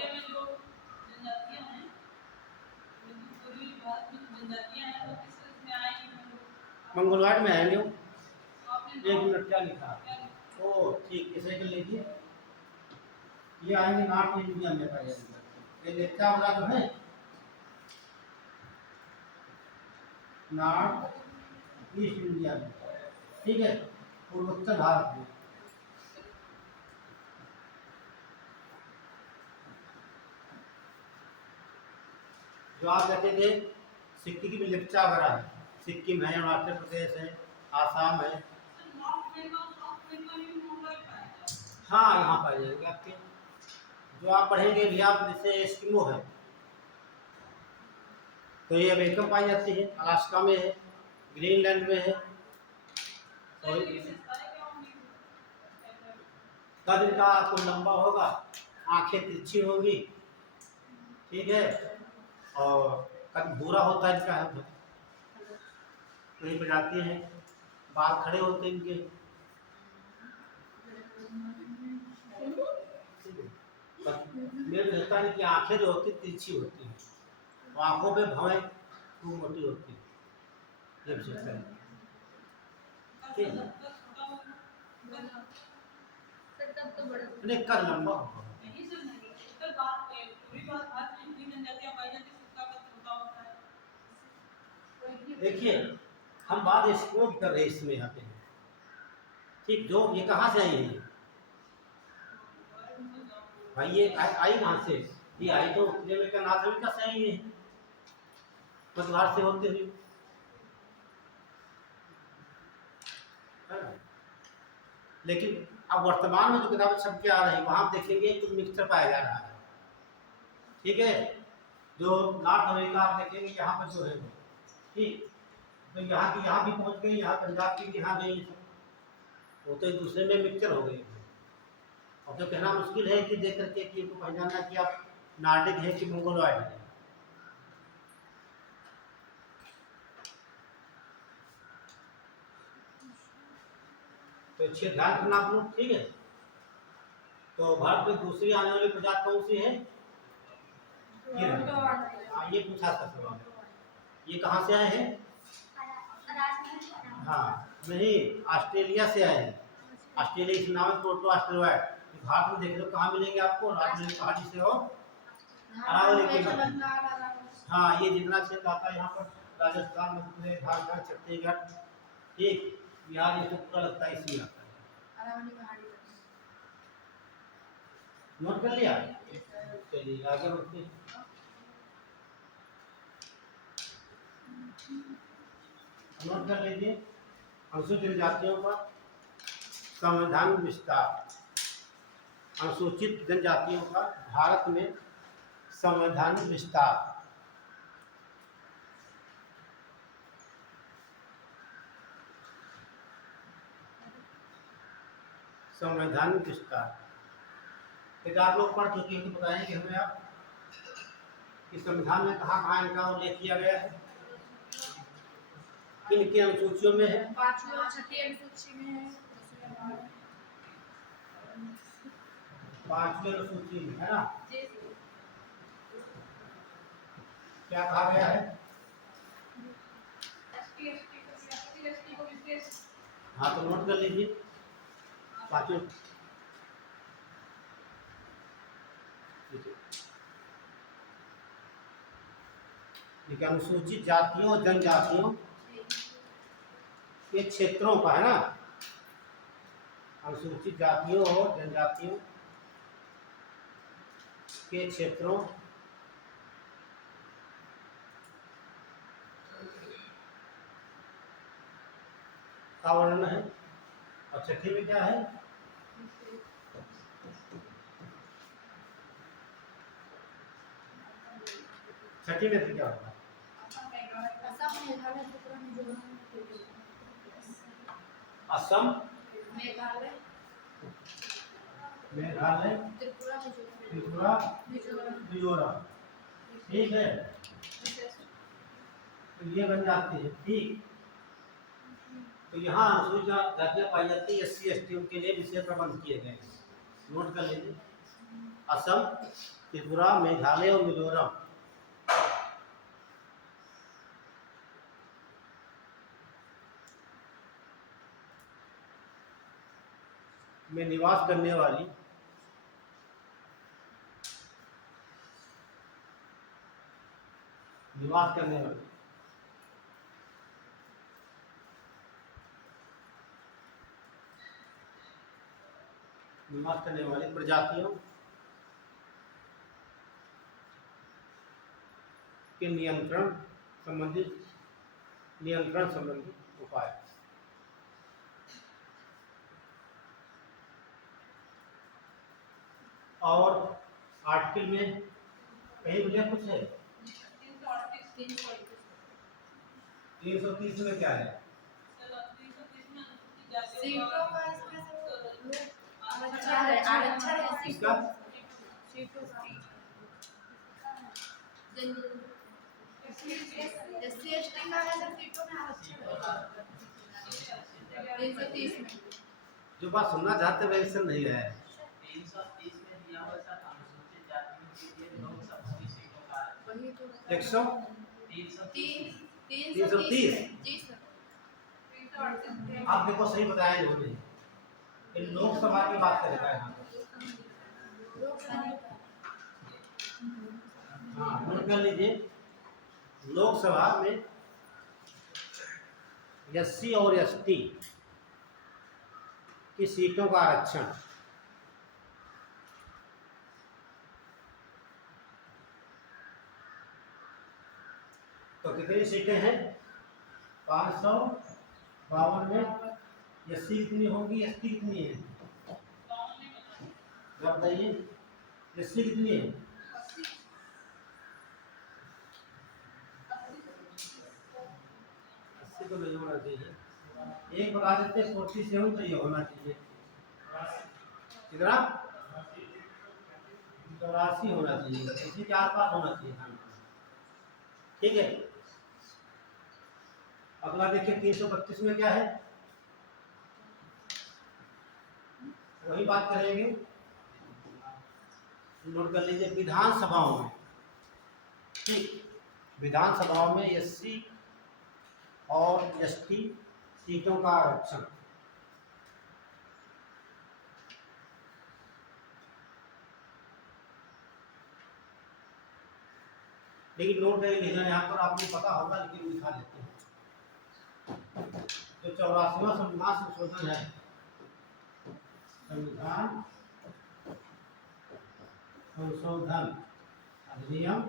मंगलवार में आएंगे वो। एक मिनट, क्या लिखा? ओ ठीक, इसे कर लीजिए। ये आएंगे नॉर्थ इंडिया में पाए जाएंगे। ये लेप्चा वाला जो है नॉर्थ ईस्ट इंडिया में, ठीक है, पूर्वोत्तर भारत में। जो आप कहते थे सिक्किम में लेप्चा वगैरह है, सिक्किम है, अरुणाचल प्रदेश है, आसाम है। हाँ, यहाँ पाए जाएंगे आपके। जो आप पढ़ेंगे भी, आप जैसे एस्किमो है तो ये अमेरिका में पाई जाती है, अलास्का में है, ग्रीनलैंड में है। और कद इनका आपको लंबा होगा, आंखें तिरछी होंगी, ठीक है, और कद भूरा होता है इनका, वही प्रजाति है, बाल खड़े होते हैं इनके। मेरे कहता है कि आंखें जो होती तिरछी होती हैं, तो आंखों पे भवें खूब मोटी होती है। ये विशेषता है। ठीक है, सर तब तो बड़ा नहीं कर लंबा होगा। देखिए, हम बात स्कोप कर रहे हैं इसमें यहाँ पे, ठीक। जो ये कहाँ से आई है भाई? ये आई कहाँ से? ये आई तो उत्तरी अमेरिका, नॉर्थ अमेरिका से आई है, बाहर से होते हुए, है ना? लेकिन अब वर्तमान में जो किताबें छप के आ रही है वहां देखेंगे कुछ मिक्सचर पाया जा रहा है, ठीक है। जो नॉर्थ अमेरिका आप देखेंगे यहाँ पर जो है, ठीक, तो यहाँ की यहाँ भी पहुँच गई, यहाँ पंजाब की यहाँ गई, वो तो एक दूसरे में मिक्सचर हो गई। और तो कहना मुश्किल है कि देख करके कि इनको पहचानना कि आप नार्डिक है कि मंगोलॉयड है। तो अच्छे ध्यान रखना आप लोग, ठीक है। तो भारत में दूसरी आने वाली प्रजाति कौन सी है? हाँ, ये पूछा था सवाल। ये कहाँ से आए हैं? हाँ नहीं, ऑस्ट्रेलिया से आए हैं। ऑस्ट्रेलिया इस नाम है प्रोटो ऑस्ट्रेलॉयड। भारत में देख लो कहाँ मिलेंगे आपको, राज्य में कहाँ से हो, अरावली के में। हाँ, ये जितना क्षेत्र आता है यहाँ पर, राजस्थान, मध्य प्रदेश, झारखंड, छत्तीसगढ़, ठीक, बिहार, ये पूरा लगता है इसी आता है। नोट कर लिया? चलिए आगे बढ़ते हैं। नोट कर लीजिए, अनुसूचित जनजातियों का संविधान विस्तार। अनुसूचित जनजातियों का भारत में संविधान विस्तार। संविधान विस्तार एक आप लोग पढ़ चुके हैं, तो बताएंगे हमें आप कि संविधान में कहाँ कहाँ इनका उल्लेख किया गया है, किन किन अनुसूचियों में है? 5वीं और 6ठी अनुसूची में है। 5वीं अनुसूची में है ना? क्या कहा गया है? हाँ, तो नोट कर लीजिए 5वीं। अनुसूचित जातियों और जनजातियों के क्षेत्रों का है ना, अनुसूचित जातियों और जनजातियों के क्षेत्रों का वर्णन है। और छठी में क्या है? छठी में तो क्या होगा? असम, असम, मेघालय, मेघालय, मेघालय, त्रिपुरा, त्रिपुरा, मिजोरम, मिजोरम। ठीक है, तो ये बन जाती है। ठीक, तो यहाँ अनुसूचित जातियाँ पाई जाती है, SC ST के लिए विशेष प्रबंध किए गए हैं। नोट कर लीजिए, असम, त्रिपुरा, मेघालय और मिजोरम में निवास करने वाली प्रजातियों के नियंत्रण संबंधित उपाय। और आर्टिकल में कहीं मुझे कुछ है 330 में क्या है? सीटों का इसमें से आरक्षण है इसका सीटों का SC ST का है, सब सीटों में आरक्षण है 330 में। जो बात सुनना चाहते हैं वैसे नहीं है। 330 में दिया हुआ था अनुसूचित जातियों के लिए लोकसभा की सीटों का वही तो 330 330 जी सर। आप देखो सही बताया इन्होंने, इन लोकसभा की बात करेगा यहाँ। हाँ, नोट कर लीजिए, लोकसभा में SC और ST की सीटों का आरक्षण तो कितनी सीटें हैं? 552 में SC कितनी होगी, ST कितनी है? बताइए, SC कितनी है? 80 तो नहीं होना चाहिए, एक बता देते 47 तो ये होना चाहिए। कितना? 84 होना चाहिए, इसी के आसपास होना चाहिए। ठीक है, अगला देखिए 332 में क्या है, वही बात करेंगे। नोट कर लीजिए, विधानसभाओं में, ठीक, विधानसभाओं में SC और ST सीटों का आरक्षण। लेकिन नोट लिखना यहाँ पर आपको पता होगा, लेकिन लिखा देते हैं। जो 84वां संविधान संशोधन है, संविधान संशोधन अधिनियम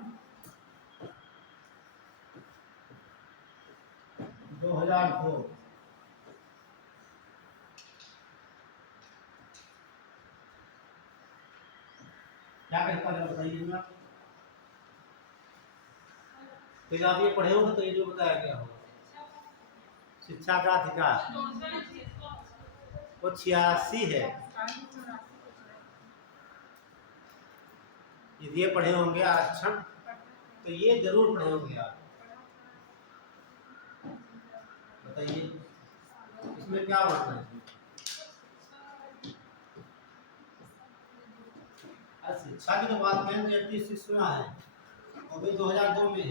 2002 क्या कहता है बताइए ना। फिर आप ये पढ़े होंगे तो ये जो बताया गया होगा, शिक्षा का अधिकार वो 86 है। यदि ये पढ़े होंगे आरक्षण, तो ये जरूर पढ़े होंगे आप। बताइए इसमें क्या वर्णन है? शिक्षा की जो बात करें तो 86 है, वो भी 2002 में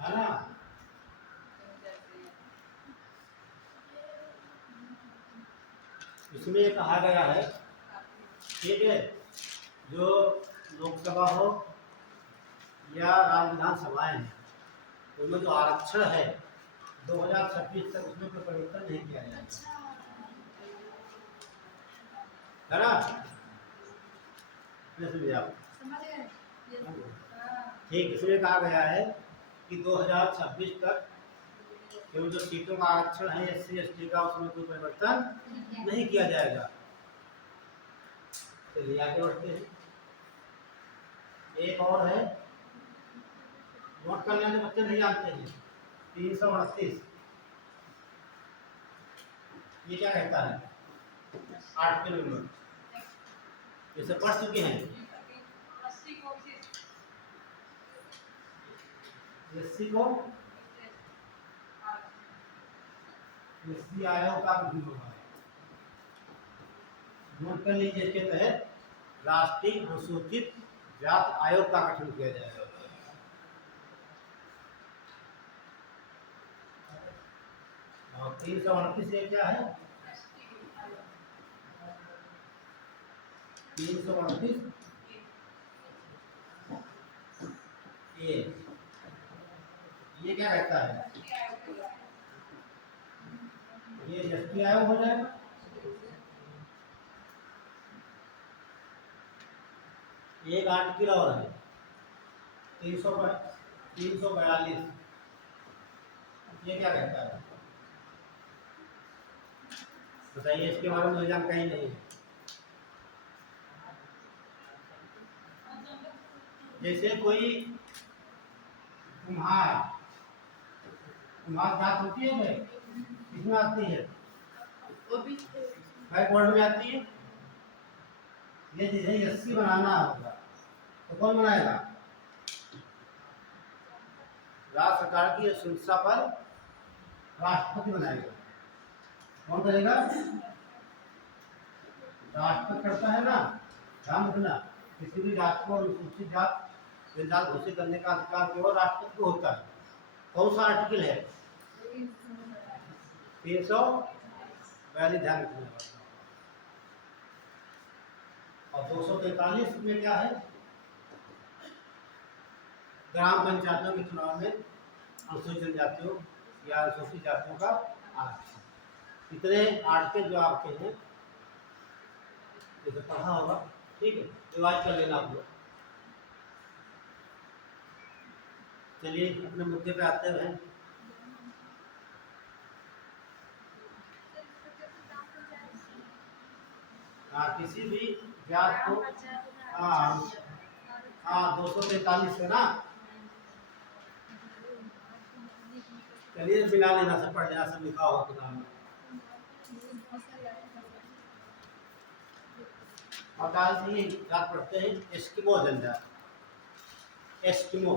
है ना। इसमें ये कहा गया है, ठीक है, जो लोकसभा हो या राज्य विधानसभाएं हैं, उनमें जो आरक्षण है 2026 तक उसमें कोई परिवर्तन नहीं किया जाएगा, अच्छा है ना? नहीं समझे आप? समझ गए ये हाँ ठीक, इसमें कहा गया है कि 2026 तक केवल जो सीटों का आरक्षण है SC/ST का, उसमें कोई परिवर्तन नहीं किया जाएगा। चलिए आगे बढ़ते हैं। एक और है, नोट कर लेने बच्चे नहीं जानते हैं, 338। ये क्या कहता है? आर्टिकल नंबर जैसे पढ़ चुके हैं। 80 को भी SC को SC आयोग का गठन होगा। नोट कर लीजिए, इसके तहत राष्ट्रीय अनुसूचित जाति आयोग का गठन किया जाएगा। और 338 ये क्या है? 338 ये क्या कहता है? ये ST आयोग हो जाएगा। एक आर्टिकल और है 342। ये क्या कहता है? बताइए, इसके बारे में जानकारी नहीं है। जैसे कोई कुम्हार जात होती है भाई, किसमें आती है? बैकवर्ड में आती है। ये जिसे SC बनाना होगा तो कौन बनाएगा? राज्य सरकार की अनुशंसा पर राष्ट्रपति बनाएगा। कौन करेगा? राष्ट्रपति करता है ना। ध्यान रखना, किसी भी जात को अनुसूचित जात जनजात घोषित करने का अधिकार केवल राष्ट्रपति को होता है। कौन सा आर्टिकल है? 342। ध्यान रखना। और 243 में क्या है? ग्राम पंचायतों के चुनाव में अनुसूचित जनजातियों या अनुसूचित जातियों का आरक्षण। इतने आर्टिकल जो आपके हैं, जैसे पढ़ा होगा, ठीक है, रिवाइज कर लेना आप लोग। चलिए अपने मुद्दे पे आते हैं। किसी भी जात को 243 है ना। चलिए मिला लेना, सब पढ़ लेना, सब लिखा होगा किताब में। और डाल दिए याद पढ़ते हैं। एस्किमो जनजाति, एस्किमो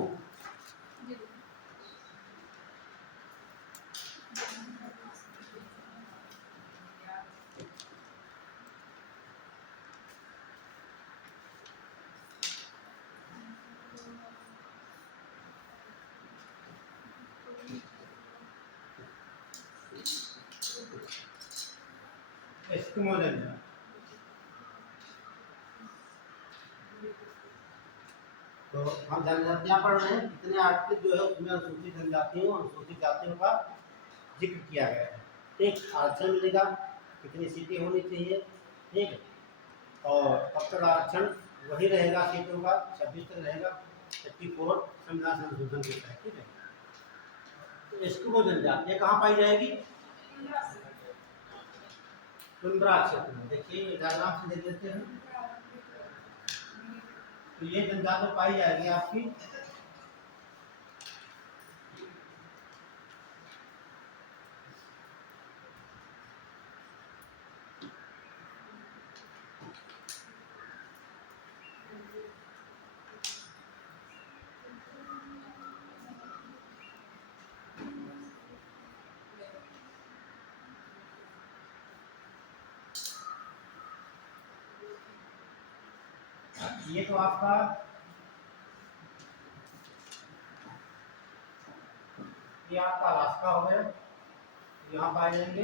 एस्किमो जनजाति। तो हम जनजातियां पढ़ रहे हैं। कितने आर्टिकल जो है उसमें अनुसूचित जनजातियों अनुसूचित जातियों का जिक्र किया गया है। ठीक, आरक्षण मिलेगा, कितनी सीटें होनी चाहिए, ठीक है, और अब तक आरक्षण वही रहेगा सीटों का, 26 तक रहेगा, 34 संविधान संशोधन के तहत। ठीक है, तो एस्किमो जनजाति कहाँ पाई जाएगी? टुंड्रा क्षेत्र में। देखिए डायग्राम से देख लेते हैं। तो ये जनजाति पाई जाएगी आपकी ये तो आपका ये आपका अलास्का हो गया, यहाँ पाए जाएंगे।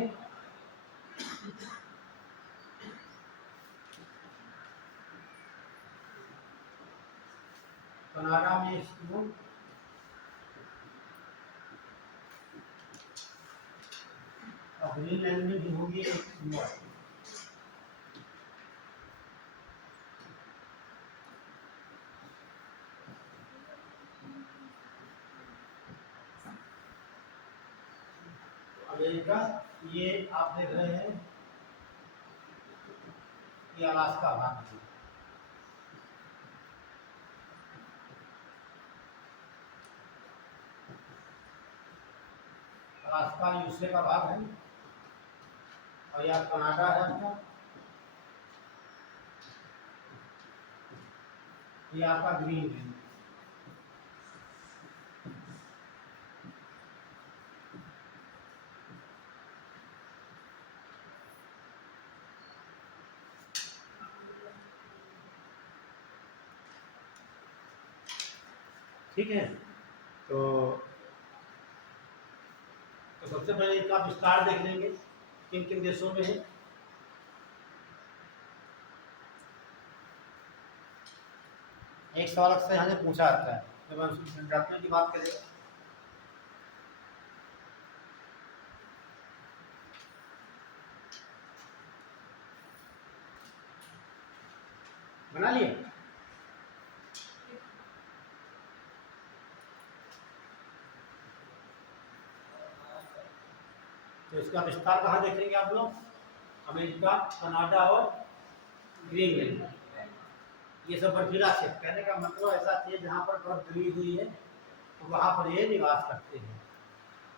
कनाडा में एस्किमो, और ग्रीनलैंड में भी होगी एस्किमो। अमेरिका, ये आप देख रहे हैं, ये अलास्का भाग है। अलास्का यूएसए का भाग है, और यह कनाडा है आपका, ये आपका ग्रीनलैंड। ठीक है, तो सबसे पहले इनका विस्तार देख लेंगे, किन किन देशों में है। एक सवाल अक्सर यहाँ से पूछा जाता है जब हम डेवलपमेंट की बात करें। बना लिए? तो इसका विस्तार कहाँ देखेंगे आप लोग? अमेरिका, कनाडा और ग्रीनलैंड। ये सब बर्फीला क्षेत्र, कहने का मतलब ऐसा क्षेत्र जहाँ पर बर्फ जमी हुई है, तो वहाँ पर ये निवास करते हैं।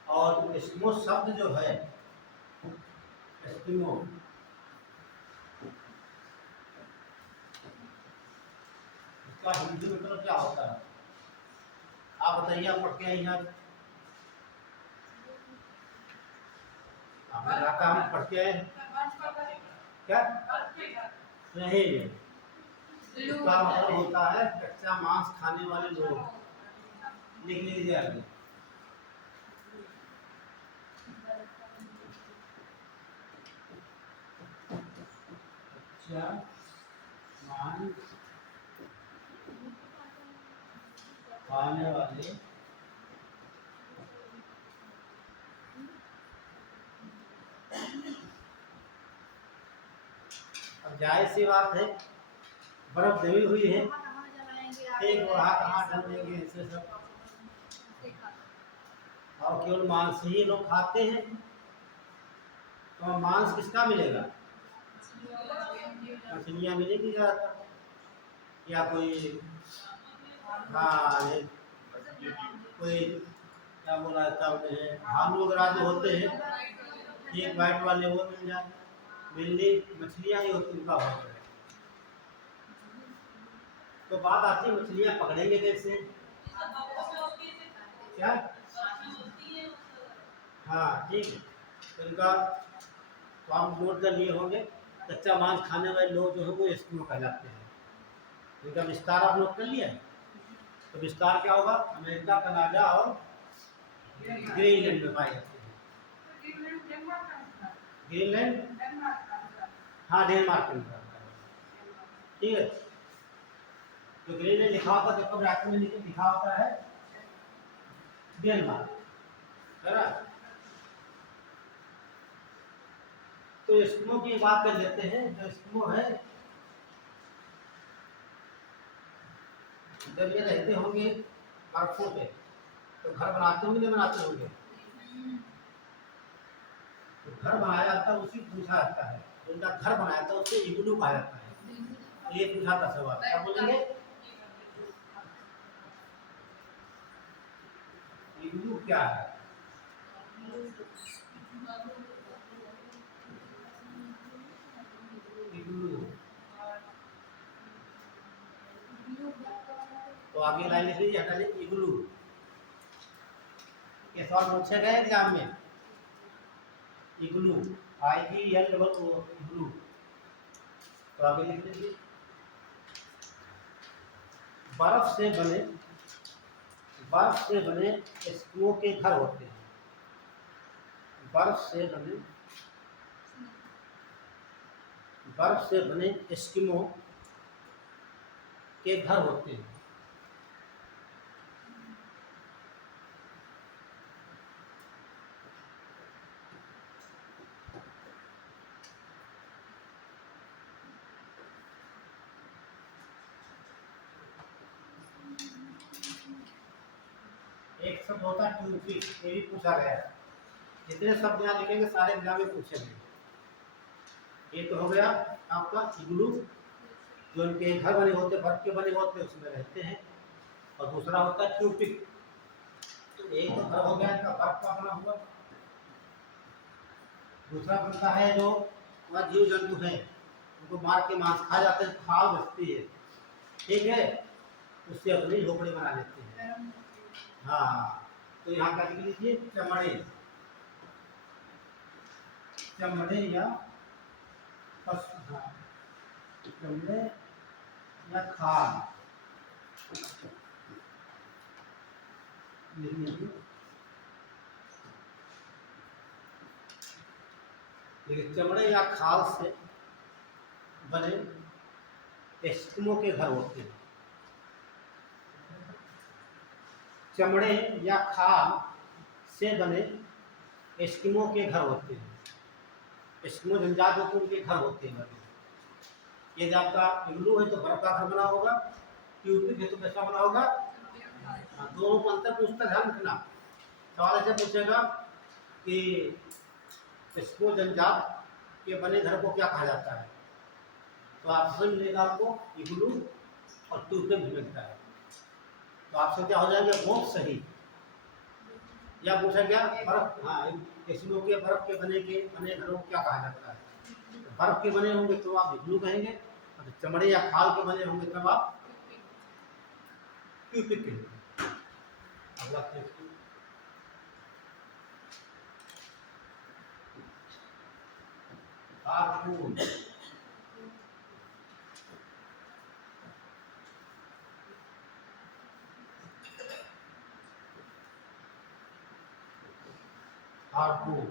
और एस्किमो शब्द जो है, एस्किमो, इसका हिंदी मतलब क्या होता है? आप बताइए, आप पढ़ के आई हैं? आपने रखा, हम पढ़ के आए क्या? नहीं, इसका मतलब होता है कच्चा मांस खाने वाले लोग। लिख लीजिए आगे। कच्चा मांस खाने वाले अब जाहिर सी बात है, बर्फ जमी हुई है, एक लोहा कहाँ जमेंगे इसे सब, और केवल मांस ही लोग खाते हैं। तो मांस किसका मिलेगा? मछलियाँ मिलेगी ज़्यादातर, या कोई, हाँ, कोई क्या बोला जाता है, भालू वगैरह जो होते हैं, एक वाइट वाले, वो मिल जाए। मेनली मछलियाँ ही होती, उनका होता है। तो बात आती है, मछलियाँ पकड़ेंगे कैसे? क्या? हाँ, ठीक है, तो इनका तो आप नोट कर लिए होंगे, कच्चा मांस खाने वाले लोग जो है वो एस्किमो कहलाते हैं। इनका विस्तार आप नोट कर लिया है। तो विस्तार क्या होगा? अमेरिका, कनाडा और ग्रीनलैंड में पाए जाते हैं। ग्रीनलैंड, हाँ, डेनमार्क में पाता है। ठीक है, तो ग्रीनलैंड लिखा होता है, जब रास्ते में लिखा होता है डेनमार्क, है ना। तो एस्किमो की बात कर लेते हैं। जो एस्किमो है, जब ये रहते होंगे बर्फों पे, तो घर बनाते होंगे, नहीं बनाते होंगे? तो घर बनाया जाता है, उसी पूछा जाता है, उनका घर बनाया था, उससे इग्लू कहा जाता है। ये पूछा था सवाल, क्या बोलेंगे? इग्लू क्या है? इग्लू, तो आगे लाइन लिख लीजिए, हटा लीजिए, इग्लू। ये सवाल पूछे गए एग्जाम में, इग्लू, IGLOO, इग्लू। तो आगे लिख लीजिए, बर्फ से बने एस्किमो के घर होते हैं। बर्फ से बने एस्किमो के घर होते हैं। शब्द होता है ट्यूपिक, ये भी पूछा गया है। जितने शब्द यहाँ लिखेंगे सारे एग्जाम में पूछेंगे। ये तो हो गया आपका इग्लू, जो इनके घर बने होते, बर्फ के बने होते, उसमें रहते हैं। और दूसरा होता है ट्यूपिक, तो एक तो घर हो गया इनका बर्फ का बना हुआ। दूसरा बनता है जो वह जीव जंतु है, उनको मार के मांस खा जाते हैं, खाल बचती है, ठीक है, उससे अपनी झोपड़ी बना लेते हैं। हाँ, तो यहाँ क्या लिख लीजिए, चमड़े, चमड़े या पशु, हाँ, चमड़े या खाल लिख लीजिए। देखिए, चमड़े या खाल से बने एस्किमो के घर होते हैं। चमड़े या खाल से बने एस्किमो के घर होते हैं। एस्किमो जनजातियों के उनके घर होते हैं बने। यदि आपका इग्लू है तो बर्फ का घर बना होगा, ट्यूबिक है तो कैसा बना होगा। दोनों को अंतर पूछता, ध्यान रखना। सवाल ऐसे पूछेगा कि एस्किमो जनजात के बने घर को क्या कहा जाता है, तो ऑप्शन मिलेगा आपको इग्लू और ट्यूबिक भी मिलता है। तो ऑप्शन क्या हो जाएगा, बहुत सही। या पूछा गया बर्फ, हाँ, एस्किमो के बर्फ के बने घरों को क्या कहा जाता है। तो बर्फ के बने होंगे तो आप इग्लू कहेंगे, और चमड़े या खाल के बने होंगे तब आप ट्यूबिक कहेंगे। अगला क्वेश्चन, हार्पून, हार्पून,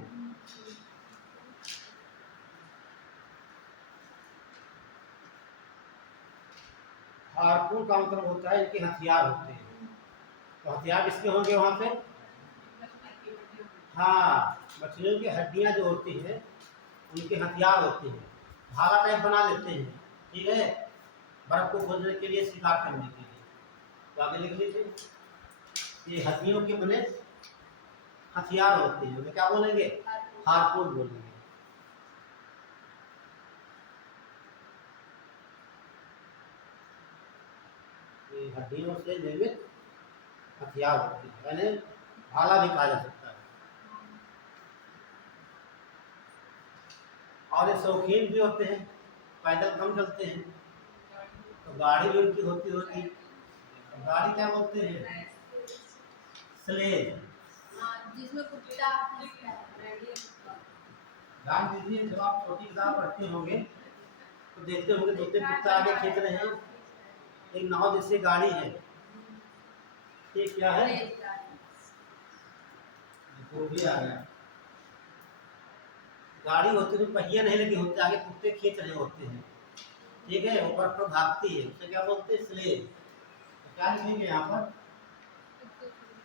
हार्पून का मतलब होता है इनके हथियार होते हैं। तो हथियार किसके होंगे वहां पे, हाँ, मछलियों की हड्डियां जो होती है उनके हथियार होते हैं, भाला टाइप बना लेते हैं, ठीक है, बर्फ को खोजने के लिए, शिकार करने के लिए। तो आगे लिख लीजिए, ये हड्डियों के बने हथियार होते हैं, उन्हें क्या बोलेंगे, हार्पून बोलेंगे। ये हड्डियों से निर्मित हथियार होते हैं, यानी भाला भी कहा जा सकता है। और ये शौकीन भी होते हैं, पैदल कम चलते हैं, तो गाड़ी भी उनकी होती होगी। गाड़ी क्या बोलते हैं, स्लेज। जिसमें कुत्ता खींचता है। ध्यान दीजिए, जब आप छोटी किताब पढ़ते होंगे तो देखते होंगे दो तीन कुत्ता आगे खींच रहे हैं, एक नाव जैसी गाड़ी है, ये क्या है, वो भी आ गया। गाड़ी होती है तो पहिए नहीं लगे होते, आगे कुत्ते खींच रहे होते हैं, ठीक है, ऊपर पर भागती है, उसे क्या बोलते हैं, स्लेज। तो क्या लिखेंगे यहाँ पर,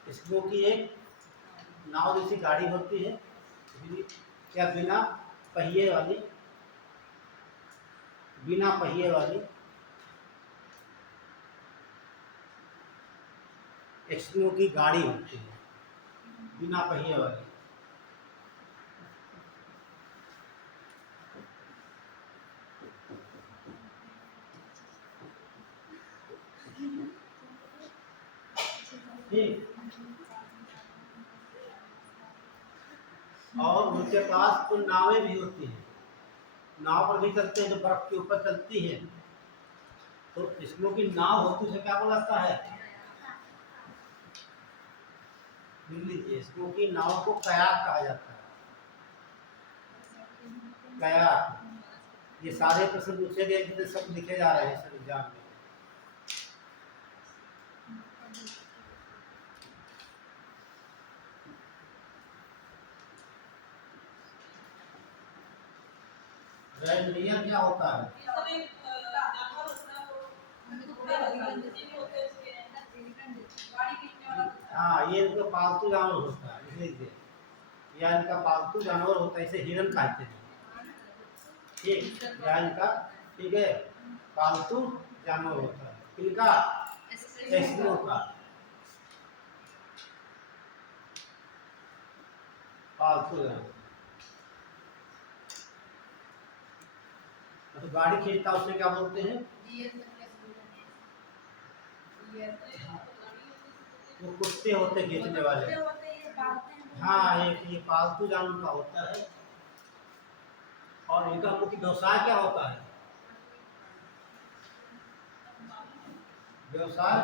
इसको की एक नाव जैसी गाड़ी होती है, क्या बिना पहिए वाली, बिना पहिए वाली एस्किमो की गाड़ी होती है, बिना पहिए वाली। ठीक, और उनके पास तो नावें भी होती हैं, नाव पर भी चलते हैं, जो बर्फ के ऊपर चलती है। तो एस्किमो की नाव होती है, क्या बोला जाता है, लिख लीजिए, एस्किमो की नाव को कयाक कहा जाता है, कयाक। ये सारे प्रश्न पूछे गए, जितने सब लिखे जा रहे हैं सर एग्जाम में। रेनडियर क्या होता है, हाँ, ये इनका पालतू जानवर होता है, लिख लीजिए, या इनका पालतू जानवर होता है, इसे हिरन कहते हैं, ठीक, या इनका, ठीक है, पालतू जानवर होता है, इनका एस्किमो का। पालतू जानवर। तो गाड़ी खींचता है, उसे क्या बोलते हैं? वो कुत्ते होते हैं खींचने वाले। हाँ, एक ये पालतू जानवर का होता है। और इनका मुख्य व्यवसाय क्या होता है? व्यवसाय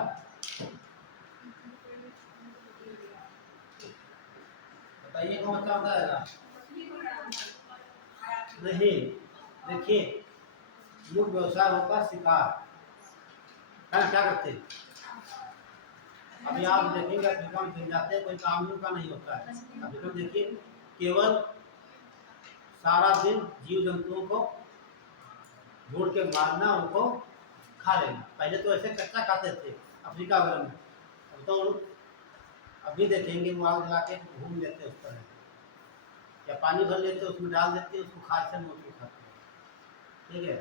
बताइए, कौन सा बताएगा? नहीं, देखिए, मुख्य व्यवसाय होता है शिकार। है, क्या करते हैं? अभी आप देखेंगे अफ्रीका में जाते हैं, कोई काम का नहीं होता है। अफ्रीका में देखिए, केवल सारा दिन जीव जंतुओं को ढूंढ के मारना, उनको खा लेना। पहले तो ऐसे कच्चा खाते थे अफ्रीका वगैरह में। अब तो अभी देखेंगे वो आग जला के घूम लेते उस पर, या पानी भर लेते उसमें डाल देते, उसको खाद से मोच के खाते हैं। ठीक है,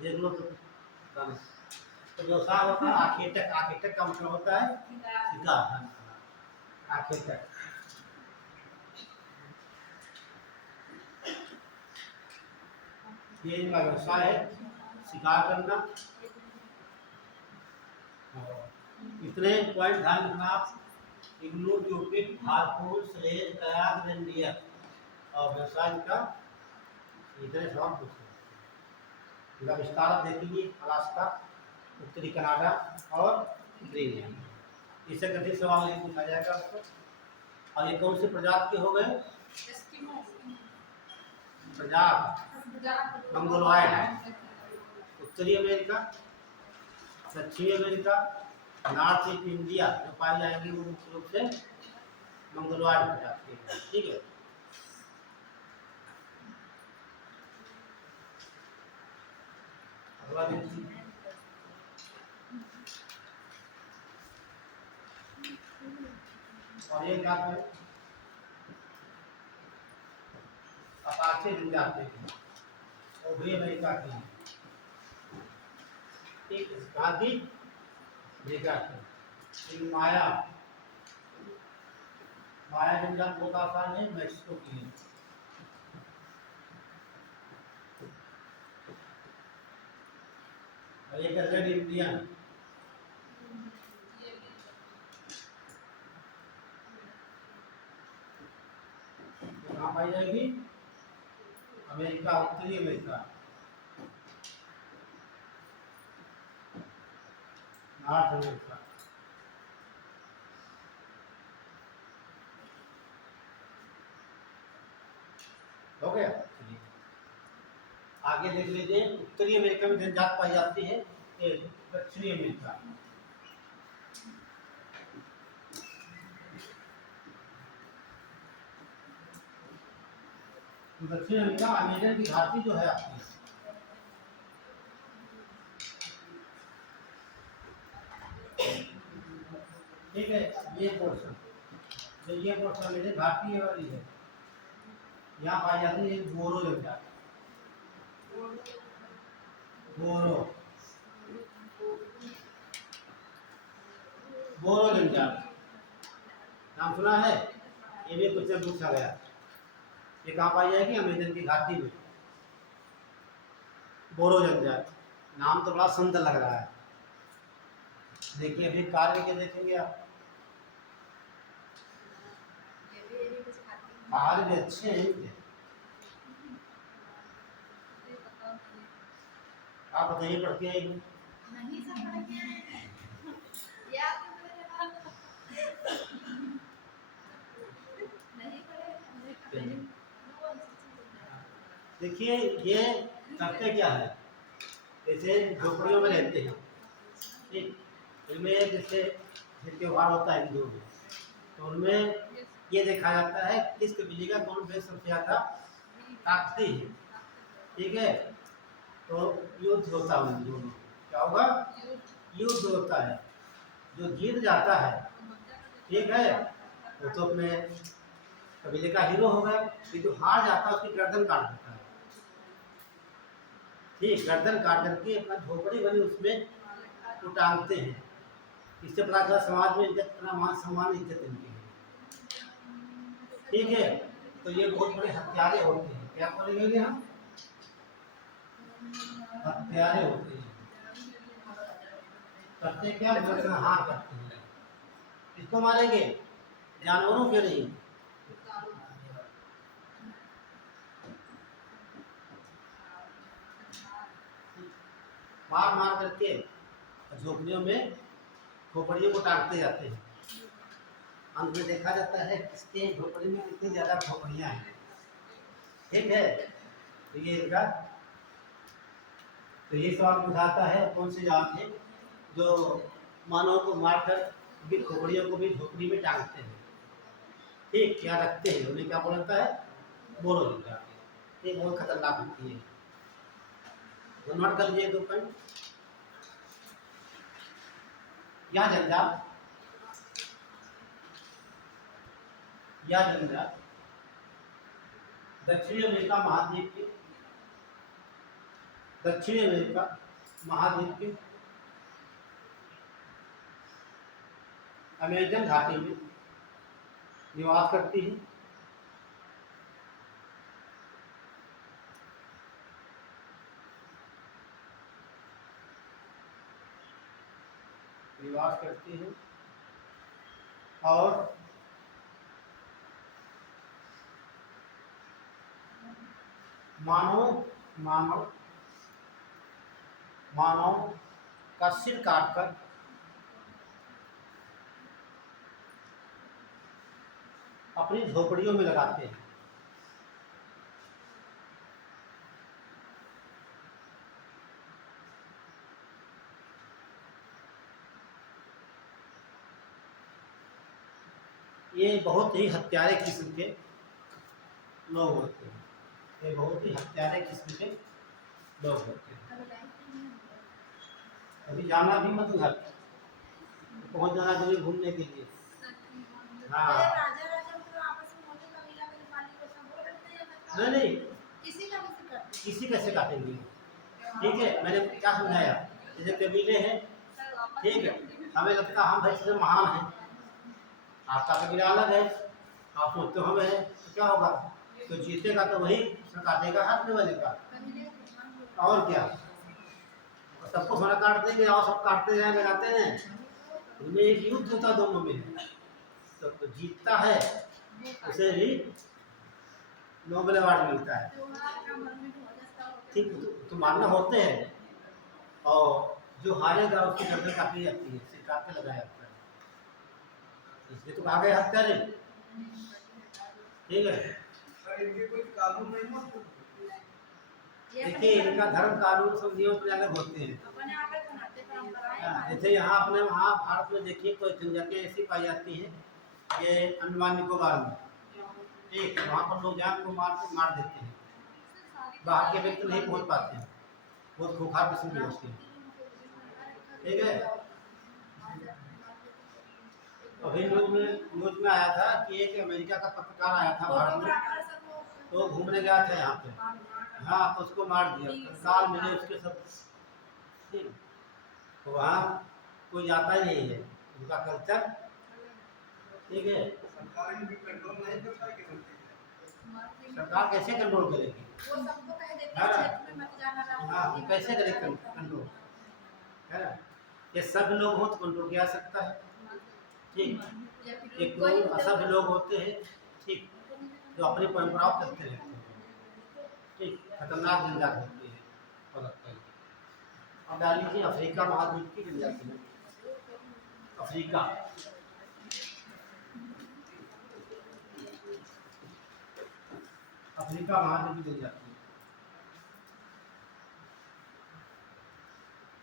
देख लो तो व्यवसाय होता है आखेटक। आखेटक का मतलब होता है शिकार। आखेटक ये इनका व्यवसाय है, शिकार करना। इतने पॉइंट ध्यान रखना आप। इग्लू, ट्यूपिक, हार्पून, स्लेज, कयाक, रेनडियर और व्यवसाय का इतने सवाल पूछे। इनका विस्तार आप देखेंगे, अलास्का, उत्तरी कनाडा और ग्रीनलैंड। इससे कठिन सवाल नहीं पूछा जाएगा आपको। और ये कौन से प्रजाति के हो गए? प्रजाति मंगोलॉयड है। उत्तरी अमेरिका, दक्षिणी अमेरिका, नॉर्थ ईस्ट इंडिया जो पाई जाएंगी वो मुख्य रूप से मंगोलॉयड प्रजाति है। ठीक है, अगला देखिए। और ये क्या है? अपाचे जनजाति है, वो भी अमेरिका की है। एक गांधी देखा है। माया जनजाति बहुत आसान है, मैक्सिको की है। और एक रेड इंडियन, कहाँ पाई जाएगी? अमेरिका, उत्तरी अमेरिका, नॉर्थ अमेरिका। हो गया। आगे देख लीजिए, उत्तरी अमेरिका में जनजाति पाई जाती है, दक्षिणी अमेरिका। दक्षिण अमेरिका अमेजन की घाटी जो है आपकी, ठीक है, ये पोर्शन जो ये पोर्शन अमेजन घाटी वाली है, यहाँ पाई जाती है बोरो जनजाति। बोरो जनजाति नाम सुना है? ये भी कुछ पूछा गया। ये कहाँ पाई जाएगी? अमेजन की घाटी में। बोरो जनजाति, नाम तो बड़ा सुंदर लग रहा है। देखिए अभी कार्य के देखेंगे आप, कार्य भी अच्छे हैं। आप बताइए, पढ़ते हैं? नहीं सब पढ़ के आए हैं। ये आपने तो मेरे पास नहीं पढ़े। देखिए ये करते क्या है, जैसे झोपड़ियों में रहते हैं, ठीक, इनमें जैसे त्योहार होता है हिंदुओं में, तो उनमें ये देखा जाता है किस कबीले का कौन भेष सबसे ज़्यादा ताकती है। ठीक है, तो युद्ध होता है उन दोनों, क्या होगा? युद्ध होता है। जो जीत जाता है, ठीक है, वो तो अपने कबीले का हीरो होगा। ये जो हार जाता है उसकी गर्दन काट देता है। ठीक, गर्दन काट करके अपना झोपड़ी बनी उसमें टांगते हैं। इससे पता चला समाज में इज्जत, अपना मान सम्मान, इज्जत इनकी है। ठीक है, तो ये बहुत बड़े हत्यारे होते हैं। क्या बोलेंगे हम? हत्यारे होते हैं। करते क्या? नरसंहार करते हैं। किसको मारेंगे? जानवरों के नहीं। मार मार करके झोपड़ियों में खोपड़ियों को टांगते जाते हैं। अंत में देखा जाता है किसके झोपड़ी में कितनी ज्यादा खोपड़ियां हैं। ठीक है, तो ये इनका, तो ये सवाल बुझाता है कौन सी जात है जो मानव को मारकर उनकी खोपड़ियों को भी झोपड़ी में टांगते हैं। ठीक, क्या रखते हैं, उन्हें क्या बोलता है? बोलो जिंदा। ये बहुत खतरनाक होती है। तो नोट कर लीजिए 2 पॉइंट। या जंजाल, या जंजाल दक्षिणी अमेरिका महाद्वीप के, दक्षिणी अमेरिका महाद्वीप के अमेजन घाटी में निवास करती है। निवास करती है और मानव मानव मानव का सिर काटकर अपनी झोपड़ियों में लगाते हैं। ये बहुत ही हत्यारे किस्म के लोग होते हैं। ये बहुत ही हत्यारे किस्म के लोग होते हैं। अभी जाना भी मत घर, पहुंच जाना जरूर घूमने के लिए। हाँ, राजा राजा मतलब आपस में मोटे कबीला के नेपाली को सब बोल रहे हैं या नहीं किसी का भी करते किसी कैसे काटेंगे? ठीक है, मैंने क्या समझाया? जैसे कबीले हैं, ठीक है, हमें लगता है हम भाई सबसे महान हैं, आपका कबीला अलग है, आप सोचते हो हम है, तो क्या होगा? तो जीतेगा तो वही काटेगा हाथ में वाले का, और क्या? सबको सोना काट देंगे और सब काटते जाएंगे, लगाते हैं। उनमें एक युद्ध होता दोनों में, तो जीतता है उसे भी नोबेल अवार्ड मिलता है। ठीक, तो मानना होते हैं, और जो हारेगा उसकी गर्दन काटी जाती है, सिर काट के लगाया जाता है। इसलिए तो कहा गया हत्यारे। ठीक है, इनके कोई कानून नहीं होते? देखिए इनका धर्म कानून सब नियम अपने अलग होते हैं। अपने आगे बनाते परंपराएं हाँ, जैसे यहाँ अपने वहाँ भारत में देखिए कोई जनजातियाँ ऐसी पाई जाती हैं, ये अंडमान निकोबार में, ठीक, वहाँ पर लोग जान को मार देते हैं, बाहर के व्यक्ति नहीं पहुँच पाते हैं, बहुत खूंखार किस्म की होती है। ठीक है, अभी न्यूज में आया था कि एक अमेरिका का पत्रकार आया था भारत में, तो घूमने गया था यहाँ पे, हाँ, तो उसको मार दिया, कंकाल मिले उसके सब। ठीक, तो वहाँ कोई जाता ही नहीं है, उनका कल्चर। ठीक है, सरकार इनकी कंट्रोल नहीं करता कि सरकार कैसे कंट्रोल करेगी? वो सबको कह देते हाँ। हैं क्षेत्र में मत जाना, हाँ, वो कैसे करे कंट्रोल? है ना, ये सब लोग हो तो कंट्रोल किया जा सकता है। ठीक, एक कोई असभ्य लोग होते हैं, ठीक, जो अपनी परंपराओं करते रहते हैं, ठीक, खतरनाक जनजाति होती है। और अब डाल लीजिए अफ्रीका महाद्वीप की जनजाति है, अफ्रीका, अफ्रीका महाद्वीप की जनजाति।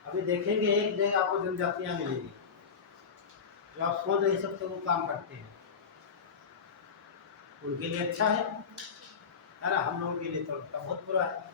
अभी देखेंगे एक जगह आपको जनजातियां मिलेगी जो आप सोच नहीं सकते वो काम करते हैं, उनके लिए अच्छा है ना, हम लोगों के लिए तो बहुत बुरा है।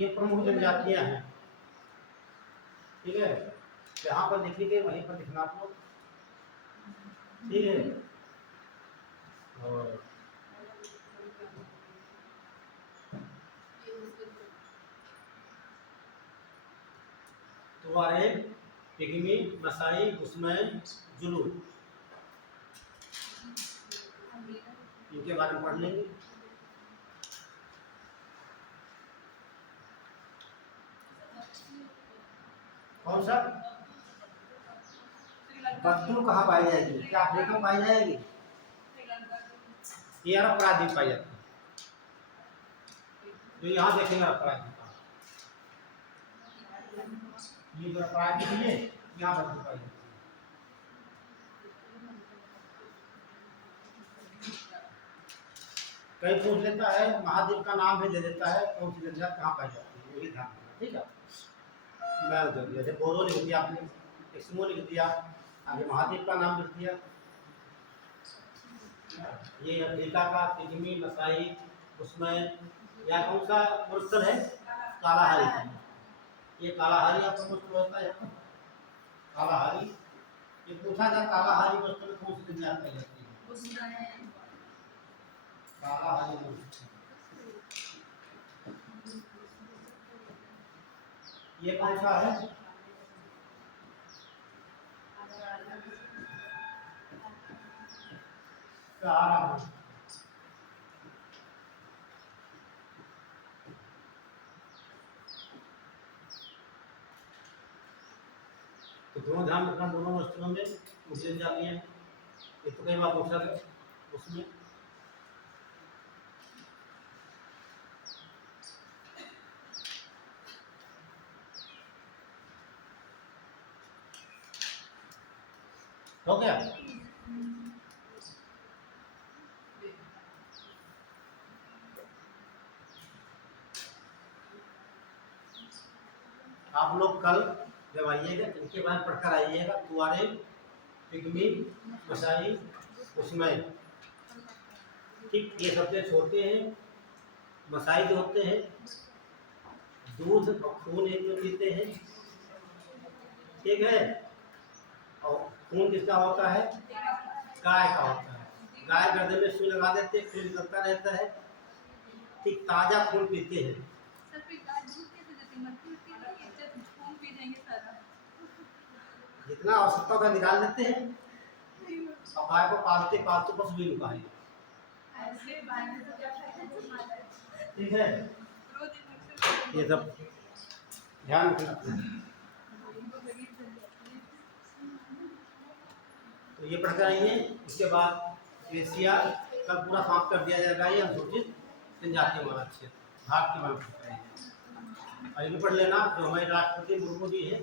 ये प्रमुख जनजातियां हैं। ठीक है, जहाँ पर लिखेंगे वहीं पर लिखना आपको। ठीक है, और तुआरेग, पिग्मी, मसाई, बुस्मैन, जुलू, इनके बारे में पढ़ लेंगे। कौन सा बद्दू कहाँ पाई जाएगी? क्या अफ्रीका में पाई जाएगी? ये अरब प्रायद्वीप पाई जाती है। जो यहाँ देखेंगे अरब प्रायद्वीप, ये जो प्रायद्वीप है यहाँ बद्दू पाई जाती है। कई पूछ लेता है, महाद्वीप का नाम भी दे देता है, कौन सी जनजाति कहाँ पाई जाती है, वही ध्यान रखना। ठीक है, मैं जैसे बोरो लिख दिया आपने, एस्किमो लिख दिया, आगे महाद्वीप का नाम लिख दिया। ये अफ्रीका का पिग्मी, मसाई, उसमें या कौन सा मुश्किल है? कालाहारी। ये कालाहारी आपका मुश्किल होता है। कालाहारी ये पूछा जाए, कालाहारी मुश्किल कौन सी जनजाति पाई जाती है? कालाहारी ये कौन सा है? सहारा। तो दोनों ध्यान रखना, दोनों वस्तुओं में मुस्लिम जाती हैं। ये तो कई बार पूछा गया उसमें। हो गया? आप लोग कल जब आइएगा इनके बारे में पढ़कर आइएगा। Tuareg, Pygmy, Maasai, Bushman. ठीक, ये सबसे छोटे हैं। मसाई जो होते हैं दूध और खून एक में पीते हैं। ठीक है, और खून किसका होता है? गाय का होता है। गाय गर्दन में सुई लगा देते, खून निकलता रहता है। ठीक, ताजा खून पीते हैं। सर फिर गाय दूध कैसे देती? मट्टी उठती नहीं है, जब खून पी जाएंगे सारा। जितना आवश्यकता होता है निकाल लेते हैं। और गाय को पालते पालते बस भी रुका है। ठीक है, रोज इंजेक्शन ये सब ध्यान रखना। तो ये पढ़कर आइए। इसके बाद एशिया कल पूरा समाप्त कर दिया जाएगा। ये अनुसूचित जनजातियों वाला क्षेत्र, भारत के बारे में पढ़ रहे हैं। और ये भी पढ़ लेना, जो हमारे राष्ट्रपति मुर्मू जी हैं